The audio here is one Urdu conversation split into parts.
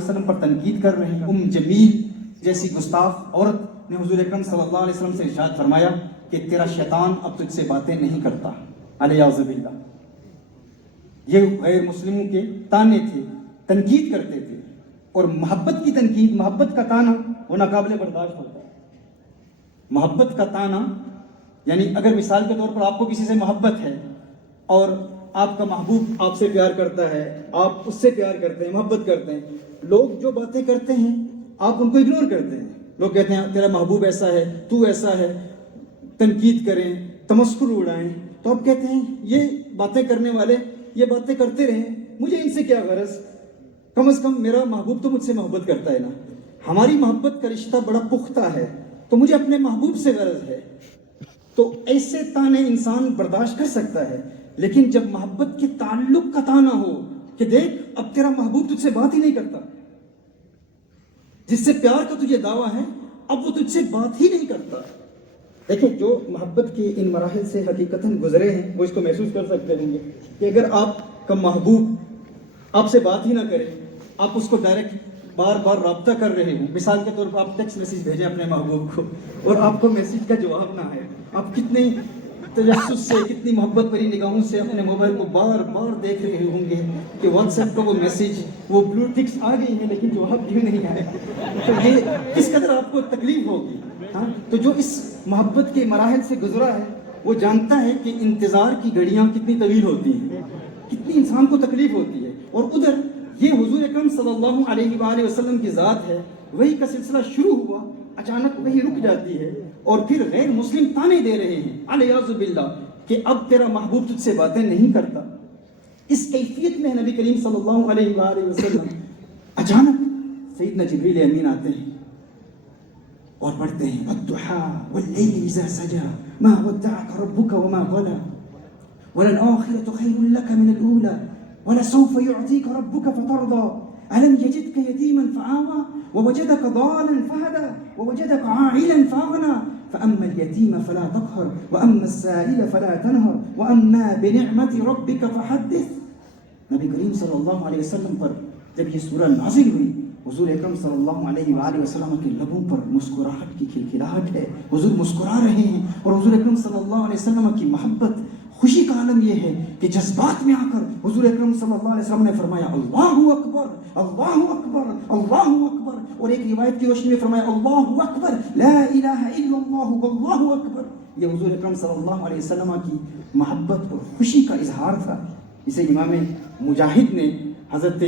وسلم پر تنقید کر رہے ہیں۔ جمیل جیسی گستاخ عورت نے حضور اکرم صلی اللہ علیہ وسلم سے ارشاد فرمایا کہ تیرا شیطان اب تجھ سے باتیں نہیں کرتا، علیہ باللہ۔ یہ غیر مسلموں کے تانے تھے، تنقید کرتے تھے، اور محبت کی تنقید، محبت کا تانا وہ ناقابل برداشت ہوتا ہے۔ محبت کا تانا یعنی اگر مثال کے طور پر آپ کو کسی سے محبت ہے اور آپ کا محبوب آپ سے پیار کرتا ہے، آپ اس سے پیار کرتے ہیں، محبت کرتے ہیں، لوگ جو باتیں کرتے ہیں آپ ان کو اگنور کرتے ہیں۔ لوگ کہتے ہیں تیرا محبوب ایسا ہے، تو ایسا ہے، تنقید کریں، تمسخر اڑائیں، تو آپ کہتے ہیں یہ باتیں کرنے والے یہ باتیں کرتے رہیں، مجھے ان سے کیا غرض، کم از کم میرا محبوب تو مجھ سے محبت کرتا ہے نا، ہماری محبت کا رشتہ بڑا پختہ ہے، تو مجھے اپنے محبوب سے غرض ہے۔ تو ایسے تانے انسان برداشت کر سکتا ہے، لیکن جب محبت کے تعلق کا تانا ہو کہ دیکھ اب تیرا محبوب تجھ سے بات ہی نہیں کرتا، جس سے پیار کا تجھے دعویٰ ہے اب وہ تجھ سے بات ہی نہیں کرتا۔ دیکھیں جو محبت کے ان مراحل سے حقیقتاً گزرے ہیں وہ اس کو محسوس کر سکتے ہوں گے کہ اگر آپ کا محبوب آپ سے بات ہی نہ کرے، آپ اس کو ڈائریکٹ بار بار رابطہ کر رہے ہوں، مثال کے طور پر آپ ٹیکسٹ میسیج بھیجیں اپنے محبوب کو اور آپ کو میسیج کا جواب نہ ہے، آپ کتنی تجسس سے، کتنی محبت بھری نگاہوں سے اپنے موبائل کو بار بار دیکھ رہے ہوں گے کہ واٹس ایپ پہ وہ میسیج، وہ بلو ٹکس آ گئی ہیں لیکن جواب کیوں نہیں آئے، تو یہ کس قدر آپ کو تکلیف ہوگی۔ ہاں، تو جو اس محبت کے مراحل سے گزرا ہے وہ جانتا ہے کہ انتظار کی گھڑیاں کتنی طویل ہوتی ہیں، کتنی انسان کو تکلیف ہوتی ہے، اور ادھر یہ حضور اکرم صلی اللہ علیہ وآلہ وسلم کی ذات ہے، وہی کا سلسلہ شروع ہوا، اچانک وہی رک جاتی ہے، اور پھر غیر مسلم تانے دے رہے ہیں علیہ باللہ کہ اب تیرا محبوب تجھ سے باتیں نہیں کرتا۔ اس کیفیت میں نبی کریم صلی اللہ علیہ وآلہ وسلم اچانک سیدنا جبریل امین آتے ہیں اور پڑھتے ہیں والضحى والليل إذا سجى ما ودعك ربك وما قلى وللآخرة خير لك من الأولى ولسوف يعطيك ربك فترضى ألم يجدك يتيما فآوى ووجدك ضالا فهدى ووجدك عائلا فأغنى فأما اليتيم فلا تقهر وأما السائل فلا تنهر وأما بنعمة ربك فحدث۔ نبی کریم صلی اللہ علیہ وسلم پر جب یہ سورہ نازل ہوئی، حضور اکرم صلی اللہ علیہ وآلہ وسلم کے لبوں پر مسکراہٹ کی کھلکھلاہٹ ہے، حضور مسکرا رہے ہیں، اور حضور اکرم صلی اللہ علیہ وسلم کی محبت، خوشی کا عالم یہ ہے کہ جذبات میں آ کر حضور اکرم صلی اللہ علیہ وسلم نے فرمایا اللہ اکبر اللہ اکبر اللہ اکبر، اور ایک روایت کی روشنی میں فرمایا اللہ اکبر لا الہ الا اللہ واللہ اکبر۔ یہ حضور اکرم صلی اللہ علیہ وسلم کی محبت اور خوشی کا اظہار تھا۔ اسے امام مجاہد نے حضرت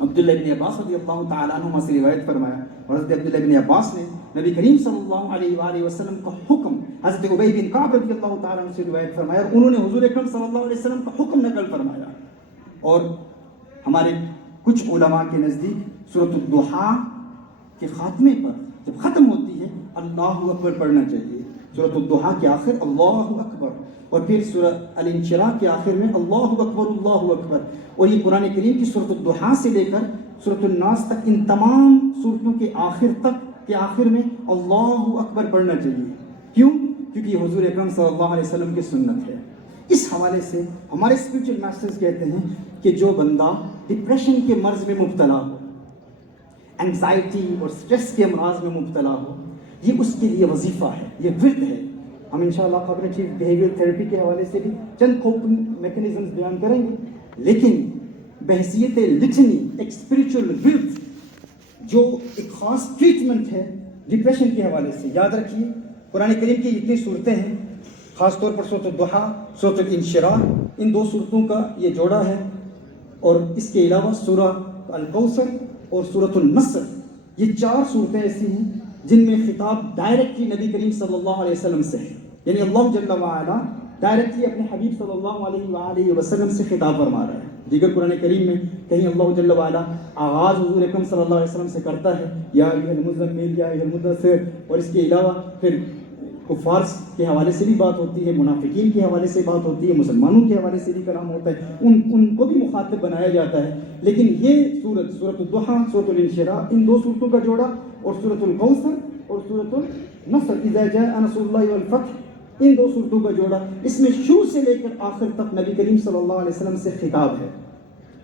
عبداللہ بن عباس رضی اللہ تعالیٰ عنہ سے روایت فرمایا، اور حضرت عبداللہ بن عباس نے نبی کریم صلی اللہ علیہ وآلہ وسلم کا حکم حضرت عبی بن کعب رضی اللہ تعالیٰ عنہ سے روایت فرمایا، اور انہوں نے حضور اکرم صلی اللہ علیہ وسلم کا حکم نقل فرمایا۔ اور ہمارے کچھ علماء کے نزدیک سورۃ الضحیٰ کے خاتمے پر جب ختم ہوتی ہے اللہ اکبر پڑھنا چاہیے، سورۃ الضحیٰ کے آخر اللہ اکبر، اور پھر سورہ الانشراح کے آخر میں اللہ اکبر اللہ اکبر، اور یہ قرآن کریم کی سورۃ الضحیٰ سے لے کر سورۃ الناس تک ان تمام سورتوں کے آخر میں اللہ اکبر پڑھنا چاہیے۔ کیوں؟ کیونکہ یہ حضور اکرم صلی اللہ علیہ وسلم کی سنت ہے۔ اس حوالے سے ہمارے اسپرچل ماسٹرز کہتے ہیں کہ جو بندہ ڈپریشن کے مرض میں مبتلا ہو، انگزائٹی اور سٹریس کے امراض میں مبتلا ہو، یہ اس کے لیے وظیفہ ہے، یہ ورد ہے۔ ہم انشاءاللہ کوگنیٹیو بیہیویئر تھراپی کے حوالے سے بھی چند کوپنگ میکینزمز بیان کریں گے، لیکن بحیثیت لٹنی ایک اسپرچل ورد جو ایک خاص ٹریٹمنٹ ہے ڈپریشن کے حوالے سے، یاد رکھیے قرآن کریم کی جتنی صورتیں ہیں، خاص طور پر سورۃ الضحیٰ، سورۃ الانشراح، ان دو صورتوں کا یہ جوڑا ہے، اور اس کے علاوہ سورہ الکوثر اور سورۃ النصر، یہ چار صورتیں ایسی ہیں جن میں خطاب ڈائریکٹلی نبی کریم صلی اللہ علیہ وسلم سے ہے، یعنی اللہ جل وعلا ڈائریکٹلی اپنے حبیب صلی اللہ علیہ وآلہ وسلم سے خطاب فرما رہا ہے۔ دیگر قرآن کریم میں کہیں اللہ جل وعلا آغاز حضور اکرم صلی اللہ علیہ وسلم سے کرتا ہے یا ایھا المزمل یا ایھا المدثر، اور اس کے علاوہ پھر کفار کے حوالے سے بھی بات ہوتی ہے، منافقین کے حوالے سے بات ہوتی ہے، مسلمانوں کے حوالے سے بھی کلام ہوتا ہے، ان کو بھی مخاطب بنایا جاتا ہے۔ لیکن یہ سورۃ الضحیٰ، سورۃ الانشراح، ان دو صورتوں کا جوڑا، اور سورۃ الکوثر اور سورۃ النصر اذا جاء نصر اللہ والفتح، ان دو صورتوں کا جوڑا، اس میں شروع سے لے کر آخر تک نبی کریم صلی اللہ علیہ وسلم سے خطاب ہے۔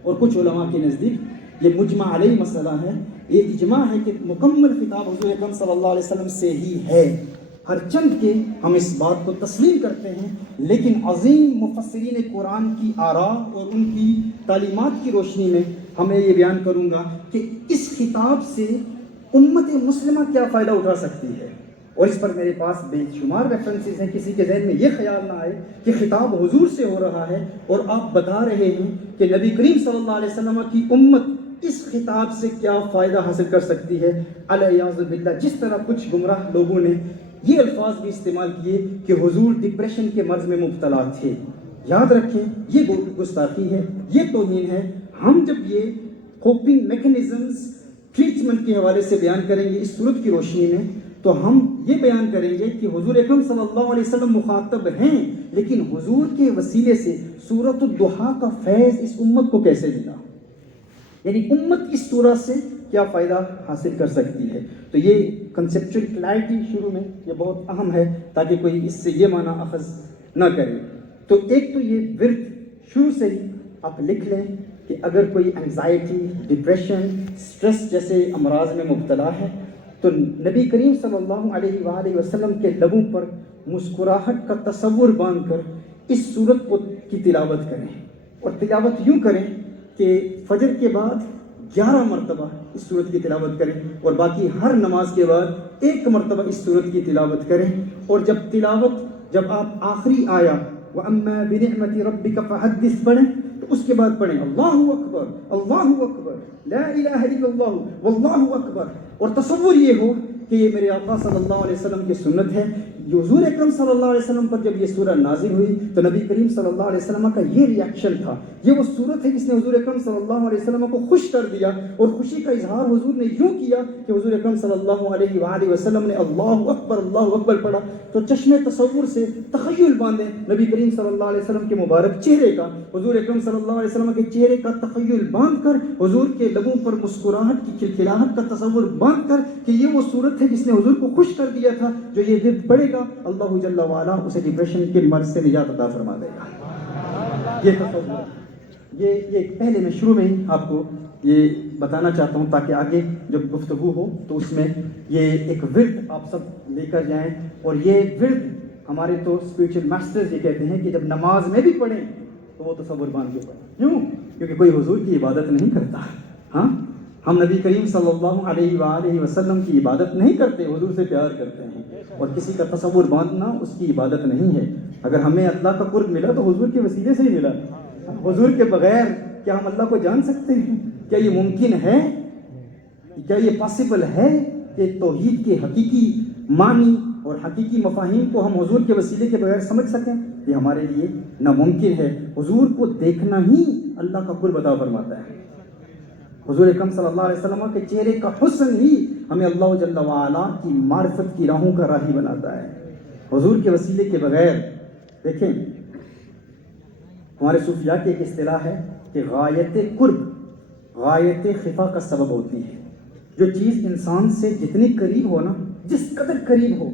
اور کچھ علماء کے نزدیک یہ مجمع علیہ مسئلہ ہے، یہ اجماع ہے کہ مکمل خطاب حضور اکرم صلی اللہ علیہ وسلم سے ہی ہے، ہر چند کے ہم اس بات کو تسلیم کرتے ہیں، لیکن عظیم مفسرین قرآن کی آراء اور ان کی تعلیمات کی روشنی میں ہمیں یہ بیان کروں گا کہ اس خطاب سے امت مسلمہ کیا فائدہ اٹھا سکتی ہے، اور اس پر میرے پاس بے شمار ریفرنسز ہیں، کسی کے ذہن میں یہ خیال نہ آئے کہ خطاب حضور سے ہو رہا ہے اور آپ بتا رہے ہیں کہ نبی کریم صلی اللہ علیہ وسلم کی امت اس خطاب سے کیا فائدہ حاصل کر سکتی ہے، علیہ باللہ۔ جس طرح کچھ گمراہ لوگوں نے یہ الفاظ بھی استعمال کیے کہ حضور ڈپریشن کے مرض میں مبتلا تھے، یاد رکھیں یہ گستاخی ہے، یہ توہین ہے۔ ہم جب یہ کوپنگ میکنزمز ٹریٹمنٹ کے حوالے سے بیان کریں گے اس صورت کی روشنی میں، تو ہم یہ بیان کریں گے کہ حضور اکرم صلی اللہ علیہ وسلم مخاطب ہیں، لیکن حضور کے وسیلے سے سورۃ الضحیٰ کا فیض اس امت کو کیسے ملا، یعنی امت اس سورہ سے کیا فائدہ حاصل کر سکتی ہے۔ تو یہ کنسیپچول کلیئرٹی شروع میں یہ بہت اہم ہے تاکہ کوئی اس سے یہ معنی اخذ نہ کرے۔ تو ایک تو یہ ورد شروع سے ہی آپ لکھ لیں کہ اگر کوئی انگزائٹی، ڈپریشن، سٹریس جیسے امراض میں مبتلا ہے تو نبی کریم صلی اللہ علیہ وآلہ وسلم کے لبوں پر مسکراہٹ کا تصور باندھ کر اس سورت کی تلاوت کریں، اور تلاوت یوں کریں کہ فجر کے بعد 11 مرتبہ اس سورت کی تلاوت کریں، اور باقی ہر نماز کے بعد 1 مرتبہ اس سورت کی تلاوت کریں، اور جب آپ آخری آیا وَأَمَّا بِنِعْمَةِ رَبِّكَ فَحَدِّثْ پڑھیں تو اس کے بعد پڑھیں اللہ اکبر اللہ اکبر لا الہ الا اللہ واللہ اکبر، اور تصور یہ ہو کہ یہ میرے آقا صلی اللہ علیہ وسلم کی سنت ہے۔ حضور اکرم صلی اللہ علیہ وسلم پر جب یہ سورہ نازل ہوئی تو نبی کریم صلی اللہ علیہ وسلم کا یہ ریاکشن تھا، یہ وہ صورت ہے جس نے حضور اکرم صلی اللہ علیہ وسلم کو خوش کر دیا، اور خوشی کا اظہار حضور نے یوں کیا کہ حضور اکرم صلی اللہ علیہ وآلہ وسلم نے اللہ اکبر پڑھا۔ تو چشم تصور سے تخیل باندھیں نبی کریم صلی اللہ علیہ وسلم کے مبارک چہرے کا، حضور اکرم صلی اللہ علیہ وسلم کے چہرے کا تخیل باندھ کر، حضور کے لبوں پر مسکراہٹ کی کھلکھلاہٹ کا تصور باندھ کر کہ یہ وہ صورت ہے جس نے حضور کو خوش کر دیا تھا، جو یہ ورد پڑھے گا اللہ جل وعلا اسے ڈپریشن کے مرض سے نجات عطا فرما دے گا۔ یہ تصور، یہ پہلے میں شروع میں ہی آپ کو یہ بتانا چاہتا ہوں تاکہ آگے جب گفتگو ہو تو اس میں یہ ایک ورد آپ سب لے کر جائیں، اور یہ ورد ہمارے تو اسپریچول ماسٹرز یہ کہتے ہیں کہ جب نماز میں بھی پڑھیں تو وہ تصور باندھ کے پڑھیں، کیوں؟ کیونکہ کوئی حضور کی عبادت نہیں کرتا، ہاں ہم نبی کریم صلی اللہ علیہ وآلہ وسلم کی عبادت نہیں کرتے، حضور سے پیار کرتے ہیں، اور کسی کا تصور باندھنا اس کی عبادت نہیں ہے۔ اگر ہمیں اللہ کا قرب ملا تو حضور کے وسیلے سے ہی ملا، حضور کے بغیر کیا ہم اللہ کو جان سکتے ہیں؟ کیا یہ ممکن ہے؟ کیا یہ پاسبل ہے کہ توحید کے حقیقی معنی اور حقیقی مفاہیم کو ہم حضور کے وسیلے کے بغیر سمجھ سکیں؟ یہ ہمارے لیے ناممکن ہے۔ حضور کو دیکھنا ہی اللہ کا قرب عطا فرماتا ہے۔ حضور اکرم صلی اللہ علیہ وسلم کے چہرے کا حسن ہی ہمیں اللہ جل وعلا کی معرفت کی راہوں کا راہی بناتا ہے۔ حضور کے وسیلے کے بغیر دیکھیں، ہمارے صوفیاء کی ایک اصطلاح ہے کہ غایت قرب غایت خفا کا سبب ہوتی ہے۔ جو چیز انسان سے جتنی قریب ہو نا، جس قدر قریب ہو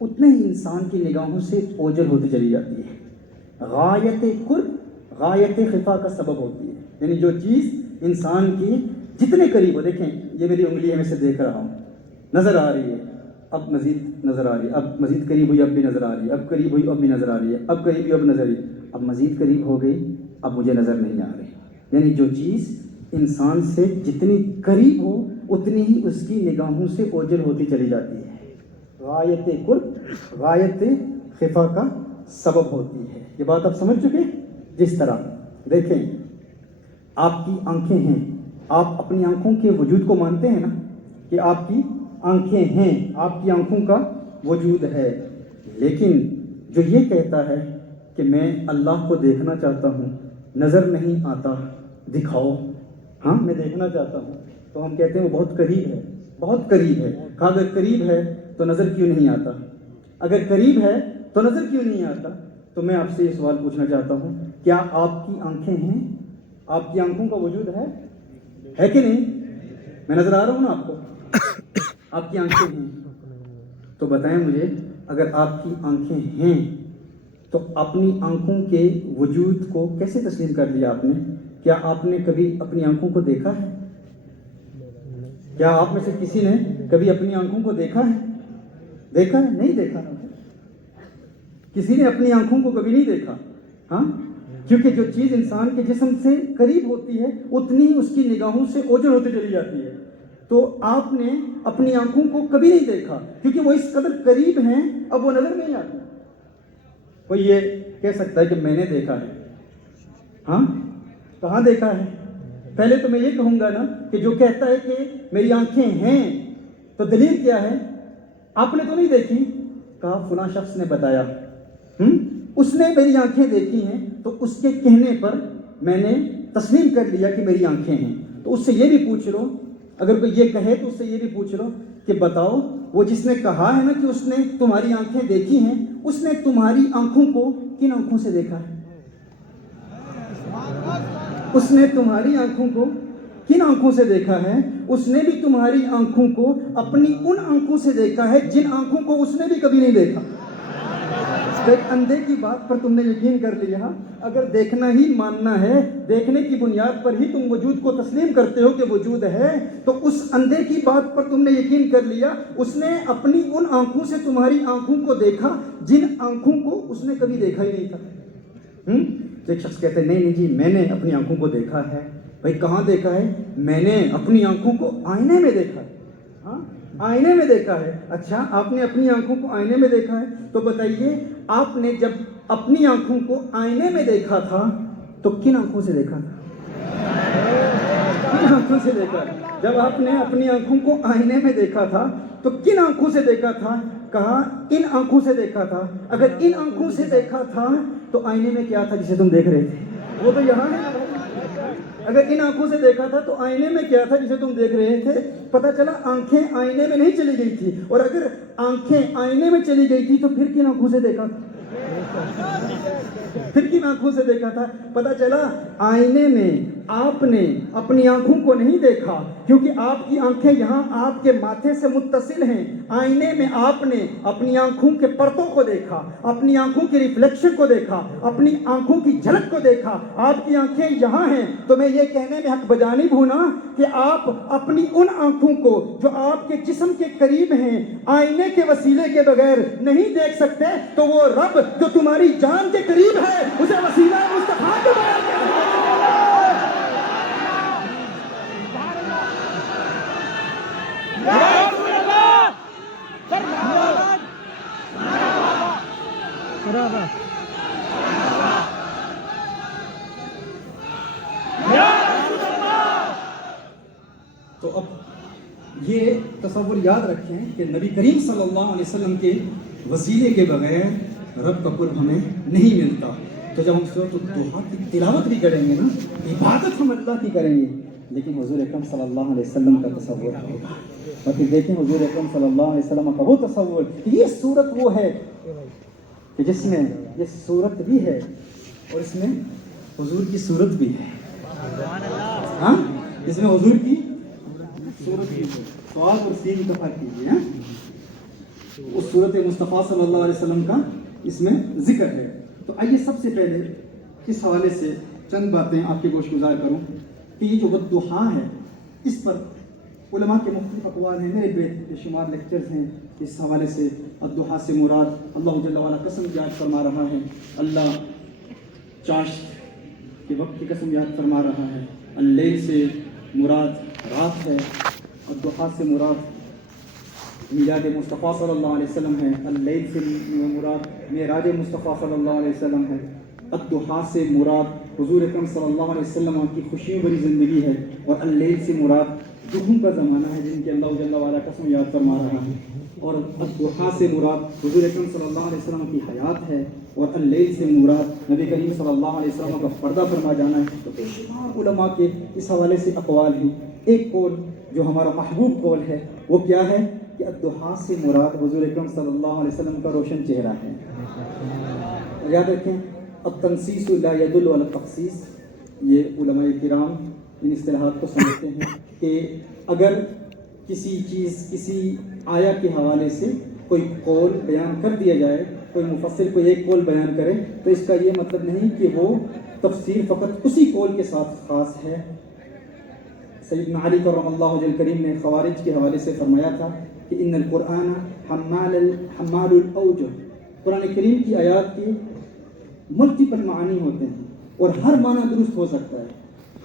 اتنے ہی انسان کی نگاہوں سے اوجھل ہوتی چلی جاتی ہے۔ غایت قرب غایت خفا کا سبب ہوتی ہے، یعنی جو چیز انسان کی جتنے قریب ہو، دیکھیں یہ میری انگلی ہے، میں سے دیکھ رہا ہوں، نظر آ رہی ہے، اب مزید نظر آ رہی ہے، اب مزید قریب ہوئی اب بھی نظر آ رہی ہے، اب قریب ہوئی اب بھی نظر آ رہی ہے، اب قریب ہوئی اب نظر آ رہی ہے، اب مزید قریب ہو گئی اب مجھے نظر نہیں آ رہی۔ یعنی جو چیز انسان سے جتنی قریب ہو اتنی ہی اس کی نگاہوں سے اوجھل ہوتی چلی جاتی ہے۔ غایت قرب غایت خفا کا سبب ہوتی ہے۔ یہ بات آپ سمجھ چکے؟ جس طرح دیکھیں آپ کی آنکھیں ہیں، آپ اپنی آنکھوں کے وجود کو مانتے ہیں نا کہ آپ کی آنکھیں ہیں، آپ کی آنکھوں کا وجود ہے، لیکن جو یہ کہتا ہے کہ میں اللہ کو دیکھنا چاہتا ہوں، نظر نہیں آتا، دکھاؤ، ہاں میں دیکھنا چاہتا ہوں، تو ہم کہتے ہیں وہ بہت قریب ہے، بہت قریب ہے۔ کہا اگر قریب ہے تو نظر کیوں نہیں آتا؟ اگر قریب ہے تو نظر کیوں نہیں آتا؟ تو میں آپ سے یہ سوال پوچھنا چاہتا ہوں، کیا آپ کی آنکھیں ہیں؟ آپ کی آنکھوں کا وجود ہے کہ نہیں؟ میں نظر آ رہا ہوں نا آپ کو، آپ کی آنکھیں ہیں، تو بتائیں مجھے اگر آپ کی آنکھیں ہیں تو اپنی آنکھوں کے وجود کو کیسے تسلیم کر لیا آپ نے؟ کیا آپ نے کبھی اپنی آنکھوں کو دیکھا ہے؟ کیا آپ میں سے کسی نے کبھی اپنی آنکھوں کو دیکھا ہے؟ دیکھا ہے؟ نہیں دیکھا نا، کسی نے اپنی آنکھوں کو کبھی نہیں دیکھا. ہاں، کیونکہ جو چیز انسان کے جسم سے قریب ہوتی ہے اتنی ہی اس کی نگاہوں سے اوجھل ہوتی چلی جاتی ہے. تو آپ نے اپنی آنکھوں کو کبھی نہیں دیکھا کیونکہ وہ اس قدر قریب ہیں، اب وہ نظر نہیں آتی. کوئی یہ کہہ سکتا ہے کہ میں نے دیکھا ہے. ہاں، کہاں دیکھا ہے؟ پہلے تو میں یہ کہوں گا نا کہ جو کہتا ہے کہ میری آنکھیں ہیں تو دلیل کیا ہے؟ آپ نے تو نہیں دیکھی. کہا فلاں شخص نے بتایا، اس نے میری آنکھیں دیکھی ہیں تو اس کے کہنے پر میں نے تسلیم کر لیا کہ میری آنکھیں ہیں. تو اس سے یہ بھی پوچھ لو، اگر کوئی یہ کہے تو اس سے یہ بھی پوچھ لو کہ بتاؤ وہ جس نے کہا ہے نا کہ اس نے تمہاری آنکھیں دیکھی ہیں، اس نے تمہاری آنکھوں کو کن آنکھوں سے دیکھا ہے؟ اس نے تمہاری آنکھوں کو کن آنکھوں سے دیکھا ہے؟ اس نے بھی تمہاری آنکھوں کو اپنی ان آنکھوں سے دیکھا ہے جن آنکھوں کو اس نے بھی کبھی نہیں دیکھا. ایک اندھے کی بات پر تم نے یقین کر لیا. اگر دیکھنا ہی ماننا ہے، دیکھنے کی بنیاد پر ہی تم وجود کو تسلیم کرتے ہو کہ وجود ہے، تو اس اندھے کی بات پر تم نے یقین کر لیا. اس نے اپنی ان آنکھوں سے تمہاری آنکھوں کو دیکھا جن آنکھوں کو اس نے کبھی دیکھا ہی نہیں تھا. تو ایک شخص کہتے ہیں نہیں جی میں نے اپنی آنکھوں کو دیکھا ہے. بھائی کہاں دیکھا ہے؟ میں نے اپنی آنکھوں کو آئینے میں دیکھا ہے. ہاں، آئینے میں دیکھا ہے. اچھا، آپ نے اپنی آنکھوں کو آئینے میں دیکھا ہے تو بتائیے آپ نے جب اپنی آنکھوں کو آئینے میں دیکھا تھا تو کن آنکھوں سے دیکھا تھا؟ کن آنکھوں سے دیکھا؟ جب آپ نے اپنی آنکھوں کو آئینے میں دیکھا تھا تو کن آنکھوں سے دیکھا تھا؟ کہا ان آنکھوں سے دیکھا تھا. اگر ان آنکھوں سے دیکھا تھا تو آئینے میں کیا تھا جسے تم دیکھ رہے تھے؟ وہ تو یہاں ہے. اگر ان آنکھوں سے دیکھا تھا تو آئینے میں کیا تھا جسے تم دیکھ رہے تھے؟ پتہ چلا آنکھیں آئینے میں نہیں چلی گئی تھی. اور اگر آنکھیں آئینے میں چلی گئی تھی تو پھر کن آنکھوں سے دیکھا تھا؟ پھر کن آنکھوں سے دیکھا تھا؟ پتہ چلا آئینے میں آپ نے اپنی آنکھوں کو نہیں دیکھا کیونکہ آپ کی آنکھیں یہاں آپ کے ماتھے سے متصل ہیں. آئینے میں آپ نے اپنی آنکھوں کے پرتوں کو دیکھا، اپنی آنکھوں کی ریفلیکشن کو دیکھا، اپنی آنکھوں کی جھلک کو دیکھا. آپ کی آنکھیں یہاں ہیں. تو میں یہ کہنے میں حق بجانب ہوں نا کہ آپ اپنی ان آنکھوں کو جو آپ کے جسم کے قریب ہیں آئینے کے وسیلے کے بغیر نہیں دیکھ سکتے، تو وہ رب جو تمہاری جان کے قریب ہے اسے وسیلہ مصطفیٰ کے بغیر تو اب یہ تصور یاد رکھیں کہ نبی کریم صلی اللہ علیہ وسلم کے وسیلے کے بغیر رب کا قرب ہمیں نہیں ملتا. تو جب ہم سورۃ الضحیٰ کی تلاوت بھی کریں گے نا، عبادت ہم اللہ کی کریں گے، لیکن حضور اکرم صلی اللہ علیہ وسلم کا تصور ہوگا. اور پھر دیکھیں حضور اکرم صلی اللہ علیہ وسلم کا وہ تصور، یہ صورت وہ ہے کہ جس میں یہ صورت بھی ہے اور اس میں حضور کی صورت بھی ہے. ہاں، اس میں حضور کی صورت بھی ہے. سوال اور سین کا فرق کیجیے. اس صورت مصطفیٰ صلی اللہ علیہ وسلم کا اس میں ذکر ہے. تو آئیے سب سے پہلے اس حوالے سے چند باتیں آپ کے گوش گزار کروں کہ یہ جو والضحیٰ ہے اس پر علماء کے مختلف اقوال ہیں. میرے بے شمار لیکچرز ہیں اس حوالے سے. الضحیٰ سے مراد اللہ جل وعلا قسم یاد فرما رہا ہے، اللہ چاشت کے وقت کی قسم یاد فرما رہا ہے. اللیل سے مراد رات ہے. الضحیٰ سے مراد میلاد مصطفیٰ صلی اللہ علیہ وسلم ہے. اللیل سے مراد معراج مصطفیٰ صلی اللہ علیہ وسلم ہے. الضحیٰ سے مراد حضور اکرم صلی اللہ علیہ وسلم کی خوشیوں بھری زندگی ہے. اور اللیل سے مراد دکھوں کا زمانہ ہے جن کے اللہ جل وعلا قسم یاد فرما رہا ہے. اور الضحیٰ سے مراد حضور اکرم صلی اللہ علیہ وسلم کی حیات ہے. اور اللیل سے مراد نبی کریم صلی اللہ علیہ وسلم کا پردہ فرما جانا ہے. تو بے شمار علماء کے اس حوالے سے اقوال ہیں. ایک قول جو ہمارا محبوب قول ہے وہ کیا ہے کہ الضحیٰ سے مراد حضور اکرم صلی اللہ علیہ وسلم کا روشن چہرہ ہے. یاد رکھیں التنسیس لا يدل على التخصیص. یہ علماء کرام ان اصطلاحات کو سمجھتے ہیں کہ اگر کسی چیز کسی آیا کے حوالے سے کوئی قول بیان کر دیا جائے، کوئی مفسر کوئی ایک قول بیان کرے تو اس کا یہ مطلب نہیں کہ وہ تفسیر فقط اسی قول کے ساتھ خاص ہے. سیدنا علی کرم اللہ وجہ کریم نے خوارج کے حوالے سے فرمایا تھا کہ ان القرآن حمال الاوجہ، قرآن کریم کی آیات کے ملٹیپل معنی ہوتے ہیں اور ہر معنی درست ہو سکتا ہے،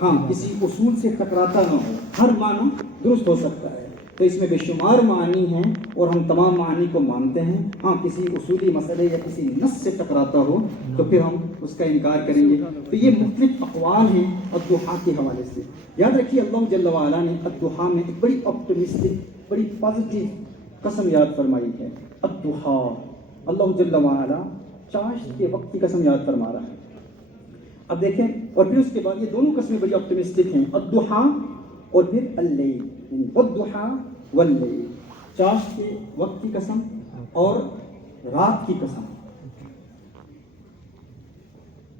ہاں کسی اصول سے ٹکراتا نہ ہو، ہر معنی درست ہو سکتا ہے۔ تو اس میں بے شمار معنی ہیں اور ہم تمام معنی کو مانتے ہیں، ہاں کسی اصولی مسئلے یا کسی نص سے ٹکراتا ہو تو پھر ہم اس کا انکار کریں گے۔ تو یہ مختلف اقوال ہیں الضحیٰ کے حوالے سے۔ یاد رکھیے اللہ جل وعلا نے الضحیٰ میں ایک بڑی آپٹمسٹک، بڑی پازیٹیو قسم یاد فرمائی ہے۔ الضحیٰ، اللہ جل وعلا چاشت کے وقت کی قسم یاد فرما رہا ہے۔ اب دیکھیں، اور پھر اس کے بعد یہ دونوں قسمیں بڑی آپٹمسٹک ہیں، الضحیٰ اور پھر اللیل، یعنی والضحیٰ واللیل، چاشت کے وقت کی قسم اور رات کی قسم۔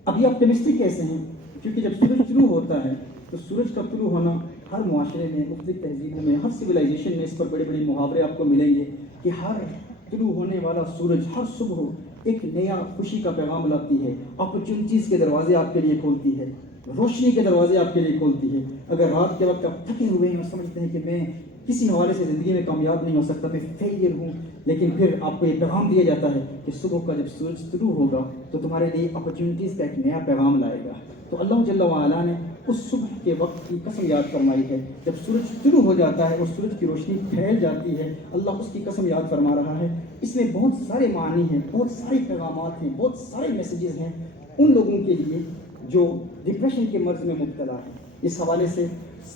اب یہ آپٹمسٹک کیسے ہیں؟ کیونکہ جب سورج طلوع ہوتا ہے تو سورج کا طلوع ہونا ہر معاشرے میں، مختلف تہذیبوں میں، ہر سویلائزیشن میں اس پر بڑے بڑے محاورے آپ کو ملیں گے کہ ہر طلوع ہونے والا سورج ہر صبح ایک نیا خوشی کا پیغام لاتی ہے، اپرچونٹیز کے دروازے آپ کے لیے کھولتی ہے، روشنی کے دروازے آپ کے لیے کھولتی ہے۔ اگر رات کے وقت آپ تھکے ہوئے ہیں اور سمجھتے ہیں کہ میں کسی حوالے سے زندگی میں کامیاب نہیں ہو سکتا، میں فیلئر ہوں، لیکن پھر آپ کو یہ پیغام دیا جاتا ہے کہ صبح کا جب سورج طلوع ہوگا تو تمہارے لیے اپرچونٹیز کا ایک نیا پیغام لائے گا۔ تو اللہ جل وعلا نے اس صبح کے وقت کی قسم یاد فرمائی ہے، جب سورج طلوع ہو جاتا ہے اور سورج کی روشنی پھیل جاتی ہے، اللہ اس کی قسم یاد فرما رہا ہے۔ اس میں بہت سارے معنی ہیں، بہت سارے پیغامات ہیں، بہت سارے میسیجز ہیں ان لوگوں کے لیے جو ڈپریشن کے مرض میں مبتلا ہیں۔ اس حوالے سے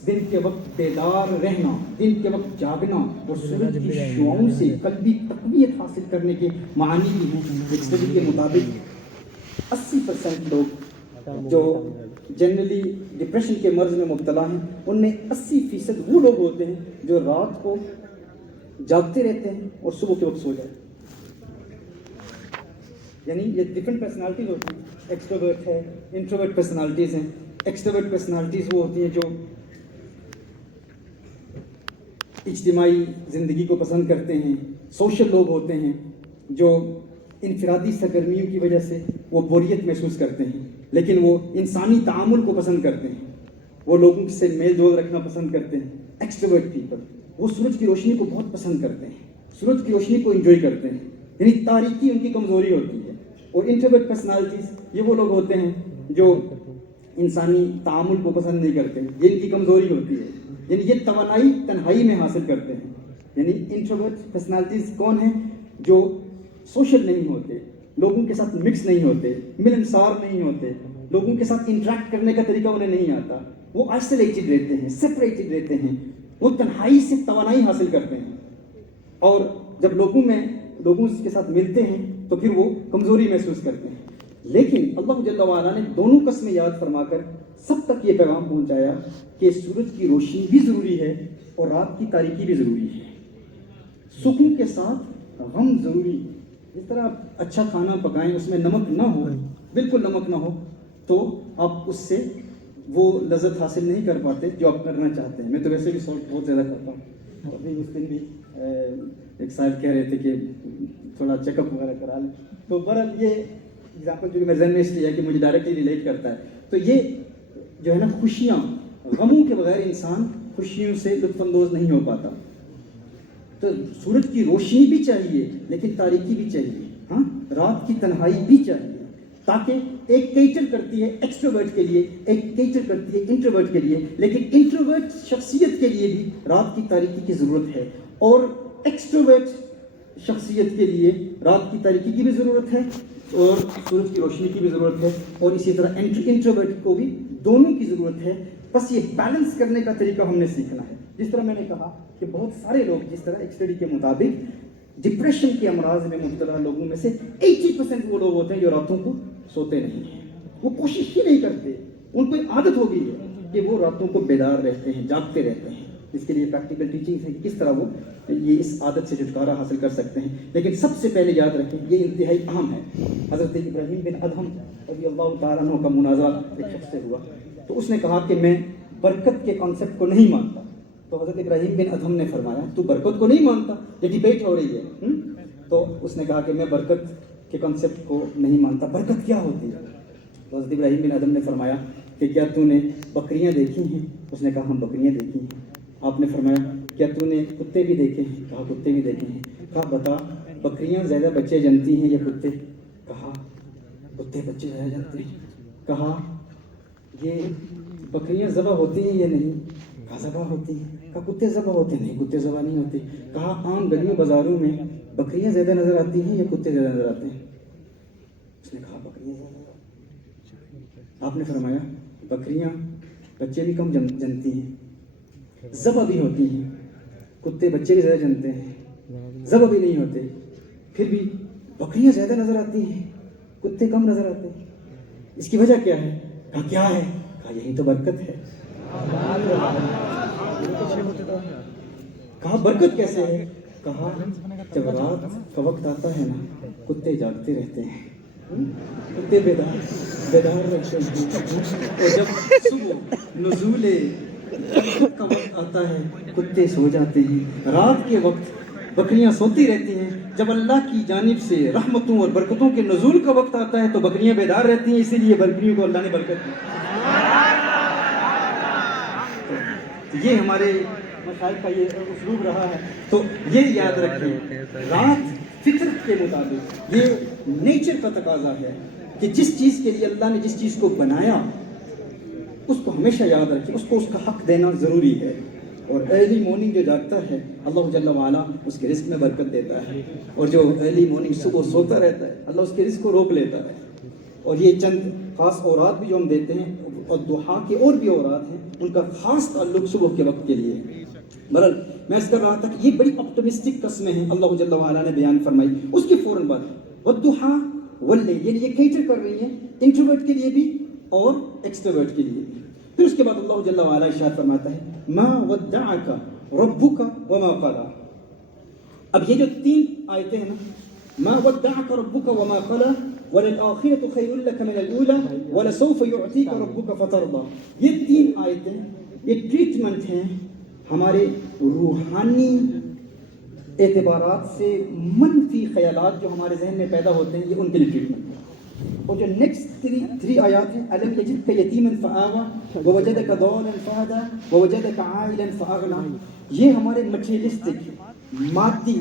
دن کے وقت بیدار رہنا، دن کے وقت جاگنا اور سورج کی شعاؤں سے قلبی تقویت حاصل کرنے کے معنی بھی ہیں۔ ایک اسٹڈی کے مطابق 80% لوگ جو جنرلی ڈپریشن کے مرض میں مبتلا ہیں، ان میں 80% وہ لوگ ہوتے ہیں جو رات کو جاگتے رہتے ہیں اور صبح کے وقت سو جاتے ہیں۔ یعنی یہ ڈفرینٹ پرسنالٹیز ہوتی ہیں، ایکسٹروورٹ ہے، انٹروورٹ پرسنالٹیز ہیں۔ ایکسٹروورٹ پرسنالٹیز وہ ہوتی ہیں جو اجتماعی زندگی کو پسند کرتے ہیں، سوشل لوگ ہوتے ہیں جو انفرادی سرگرمیوں کی وجہ سے وہ بوریت محسوس کرتے ہیں، لیکن وہ انسانی تعامل کو پسند کرتے ہیں، وہ لوگوں سے میل جول رکھنا پسند کرتے ہیں۔ ایکسٹروورٹ پیپل وہ سورج کی روشنی کو بہت پسند کرتے ہیں، سورج کی روشنی کو انجوائے کرتے ہیں، یعنی تاریکی ان کی کمزوری ہوتی ہے۔ اور انٹروورٹ پرسنالٹیز یہ وہ لوگ ہوتے ہیں جو انسانی تعامل کو پسند نہیں کرتے، یہ ان کی کمزوری ہوتی ہے، یعنی یہ توانائی تنہائی میں حاصل کرتے ہیں۔ یعنی انٹروورٹ پرسنالٹیز کون ہیں؟ جو سوشل نہیں ہوتے، لوگوں کے ساتھ مکس نہیں ہوتے، ملنسار نہیں ہوتے، لوگوں کے ساتھ انٹریکٹ کرنے کا طریقہ انہیں نہیں آتا، وہ آئسولیٹڈ رہتے ہیں، سپریٹڈ رہتے ہیں، وہ تنہائی سے توانائی حاصل کرتے ہیں، اور جب لوگوں کے ساتھ ملتے ہیں تو پھر وہ کمزوری محسوس کرتے ہیں۔ لیکن اللہ جل وعلا نے دونوں قسمیں یاد فرما کر سب تک یہ پیغام پہنچایا کہ سورج کی روشنی بھی ضروری ہے اور رات کی تاریکی بھی ضروری ہے، سکون کے ساتھ غم ضروری ہے۔ جس طرح آپ اچھا کھانا پکائیں، اس میں نمک نہ ہو، بالکل نمک نہ ہو، تو آپ اس سے وہ لذت حاصل نہیں کر پاتے جو آپ کرنا چاہتے ہیں۔ میں تو ویسے بھی سالٹ بہت زیادہ کرتا ہوں، ابھی اس دن بھی ایک صاحب کہہ رہے تھے کہ تھوڑا چیک اپ وغیرہ کرا لیں، تو بہرحال یہ ایگزامپل جو کہ میں ذہن میں اس لیے ہے کہ مجھے ڈائریکٹلی ریلیٹ کرتا ہے۔ تو یہ جو ہے نا خوشیاں، غموں کے بغیر انسان خوشیوں سے لطف اندوز نہیں ہو پاتا۔ تو سورج کی روشنی بھی چاہیے لیکن تاریکی بھی چاہیے، ہاں رات کی تنہائی بھی چاہیے، تاکہ ایک کیٹر کرتی ہے ایکسٹروورٹ کے لیے، ایک کیٹر کرتی ہے انٹروورٹ کے لیے، لیکن انٹروورٹ شخصیت کے لیے بھی رات کی تاریکی کی ضرورت ہے، اور ایکسٹروورٹ شخصیت کے لیے رات کی تاریکی کی بھی ضرورت ہے اور سورج کی روشنی کی بھی ضرورت ہے، اور اسی طرح انٹروورٹ کو بھی دونوں کی ضرورت ہے۔ بس یہ بیلنس کرنے کا طریقہ ہم نے سیکھنا ہے۔ جس طرح میں نے کہا کہ بہت سارے لوگ، جس طرح ایک اسٹڈی کے مطابق ڈپریشن کے امراض میں مبتلا لوگوں میں سے 80% وہ لوگ ہوتے ہیں جو راتوں کو سوتے نہیں ہیں، وہ کوشش ہی نہیں کرتے، ان کو عادت ہو گئی ہے کہ وہ راتوں کو بیدار رہتے ہیں، جاگتے رہتے ہیں۔ اس کے لیے پریکٹیکل ٹیچنگ ہے کہ کس طرح وہ یہ اس عادت سے چھٹکارا حاصل کر سکتے ہیں۔ لیکن سب سے پہلے یاد رکھیں، یہ انتہائی اہم ہے۔ حضرت ابراہیم بن ادہم رضی اللہ تعالیٰ عنہ کا مناظرہ ایک شخص سے ہوا، تو اس نے کہا کہ میں برکت کے کانسیپٹ کو نہیں مانتا۔ تو حضرت ابراہیم بن ادہم نے فرمایا تو برکت کو نہیں مانتا، یہ ڈیبیٹ ہو رہی ہے۔ تو اس نے کہا کہ میں برکت کے کانسیپٹ کو نہیں مانتا، برکت کیا ہوتی ہے؟ تو حضرت ابراہیم بن ادہم نے فرمایا کہ کیا تو نے بکریاں دیکھی ہیں اس نے کہا ہم بکریاں دیکھی ہیں. آپ نے فرمایا کیا تو نے کتے بھی دیکھے ہیں؟ کہا کتے بھی دیکھے ہیں. کہا بتا بکریاں زیادہ بچے جنتی ہیں یا کتے؟ کہا کتے بچے زیادہ جنتے ہیں. کہا یہ بکریاں ذبح ہوتی ہیں یا نہیں؟ کہا ذبح ہوتی ہیں. کہا کتے ذبح ہوتے ہیں؟ نہیں کتے ذبح نہیں ہوتے. کہا عام گلیوں بازاروں میں بکریاں زیادہ نظر آتی ہیں یا کتے زیادہ نظر آتے ہیں؟ اس نے کہا بکریاں زیادہ. آپ نے فرمایا بکریاں بچے بھی کم جنتی ہیں، ذبح بھی ہوتی ہیں. کتے بچے بھی زیادہ جنتے ہیں، ذبح بھی نہیں ہوتے، پھر بھی بکریاں زیادہ نظر آتی ہیں، کتے کم نظر آتے ہیں. اس کی وجہ کیا ہے؟ کہا کیا ہے؟ کہا یہی تو برکت ہے. کہا برکت کیسے ہے؟ کہا جب رات کا وقت آتا ہے نا کتے جاگتے رہتے ہیں، کتے بیدار رہتے ہیں، اور جب صبح نزول کا وقت آتا ہے کتے سو جاتے ہیں. رات کے وقت بکریاں سوتی رہتی ہیں. جب اللہ کی جانب سے رحمتوں اور برکتوں کے نزول کا وقت آتا ہے تو بکریاں بیدار رہتی ہیں، اسی لیے بکریوں کو اللہ نے برکت دی. یہ ہمارے مشائخ کا یہ اسلوب رہا ہے. تو یہ یاد رکھیں رات فطرت کے مطابق یہ نیچر کا تقاضا ہے کہ جس چیز کے لیے اللہ نے جس چیز کو بنایا اس کو ہمیشہ یاد رکھیں، اس کو اس کا حق دینا ضروری ہے. اور ارلی مارننگ جو جاگتا ہے اللہ جل وعلا اس کے رزق میں برکت دیتا ہے، اور جو ارلی مارننگ صبح سوتا رہتا ہے اللہ اس کے رزق کو روک لیتا ہے. اور یہ چند خاص اورات بھی جو ہم دیتے ہیں اور دعا کے اور بھی اورات ہیں ان کا خاص تعلق صبح کے وقت کے لیے ہے. بہرحال میں اس کر رہا تھا کہ یہ بڑی آپٹمسٹک قسمیں ہیں اللہ جل وعلا نے بیان فرمائی. اس کے فوراً بعد والضحیٰ واللیل، یعنی یہ کیٹر کر رہی ہیں انٹروورٹ کے لیے بھی اور ایکسٹروورٹ کے لیے بھی. پھر اس کے بعد اللہ جل وعلا ارشاد فرماتا ہے ما ودعک ربک وما قلی. اب یہ جو 3 آیتیں ہیں نا، ما ودعک ربک وما قلی وللآخرة خیر لک من الأولى ولسوف یعطیک ربک فترضی، یہ 3 آیتیں یہ ٹریٹمنٹ ہیں ہمارے روحانی اعتبارات سے منفی خیالات جو ہمارے ذہن میں پیدا ہوتے ہیں، یہ ان کے لیے ٹریٹمنٹ ہے. اور جو نیکسٹ 3 آیات ہیں الم یجدک یتیما فآوی ووجدک ضالا فہدی ووجدک عائلا فاغنی، یہ ہمارے مٹیریلسٹک مادی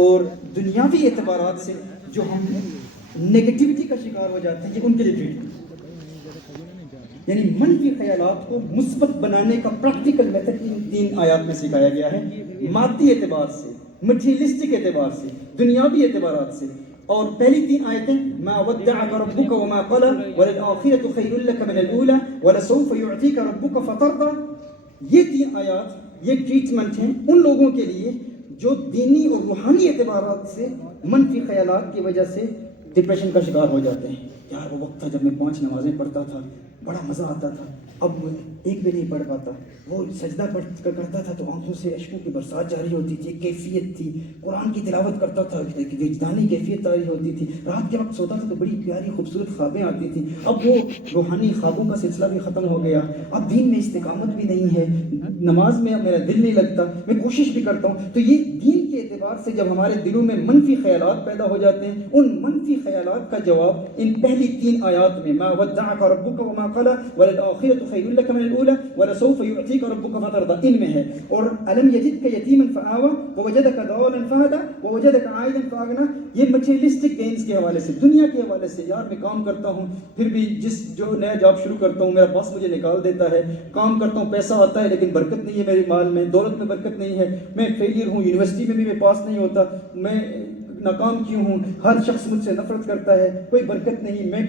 اور دنیاوی اعتبارات سے جو ہم نیگیٹیوٹی کا شکار ہو جاتے ہیں، یہ ان کے لیے ٹریٹمنٹ. یعنی منفی خیالات کو مثبت بنانے کا پریکٹیکل میتھڈ ان 3 آیات میں سکھایا گیا ہے، مادی اعتبار سے، مٹیریلسٹک اعتبار سے، دنیاوی اعتبارات سے. اور پہلی 3 آیتیں ما ودعک ربک وما قلی وللآخرة خیر لک من الأولى ولسوف یعطیک ربک فترضی، یہ 3 آیات یہ ٹریٹمنٹ ہیں ان لوگوں کے لیے جو دینی اور روحانی اعتبارات سے منفی خیالات کی وجہ سے ڈپریشن کا شکار ہو جاتے ہیں. یار وہ وقت تھا جب میں 5 نمازیں پڑھتا تھا، بڑا مزہ آتا تھا، اب ایک بھی نہیں پڑھ پاتا. وہ سجدہ کرتا تھا تو آنکھوں سے اشکوں کی برسات جاری ہوتی تھی، ایک کیفیت تھی. قرآن کی تلاوت کرتا تھا ایک وجدانی کیفیت جاری ہوتی تھی. رات کے وقت سوتا تھا تو بڑی پیاری خوبصورت خوابیں آتی تھیں. اب وہ روحانی خوابوں کا سلسلہ بھی ختم ہو گیا. اب دین میں استقامت بھی نہیں ہے، نماز میں اب میرا دل نہیں لگتا، میں کوشش بھی کرتا ہوں. تو یہ دین کے اعتبار سے جب ہمارے دلوں میں منفی خیالات پیدا ہو جاتے ہیں، ان منفی خیالات کا جواب ان پہلی 3 آیات میں ما ودعک ربک وما قلی وللآخرة خیر لک من الأولى ولسوف یعطیک ربک فترضی ان میں ہے. اور الم یجدک یتیما فآوی ووجدک ضالا فہدی ووجدک عائلا فاغنی، یہ مٹیریلسٹک گینز کے حوالے سے، دنیا کے حوالے سے. یار میں کام کرتا ہوں پھر بھی جو نیا جاب شروع کرتا ہوں میرا باس مجھے نکال دیتا ہے، کام کرتا ہوں پیسہ آتا ہے لیکن برکت نہیں ہے میرے مال میں، دولت میں برکت نہیں ہے، میں فیلئر ہوں، یونیورسٹی میں بھی میں پاس نہیں ہوتا، میں ناکام کیوں ہوں، ہر شخص مجھ سے نفرت کرتا ہے، کوئی برکت نہیں، میں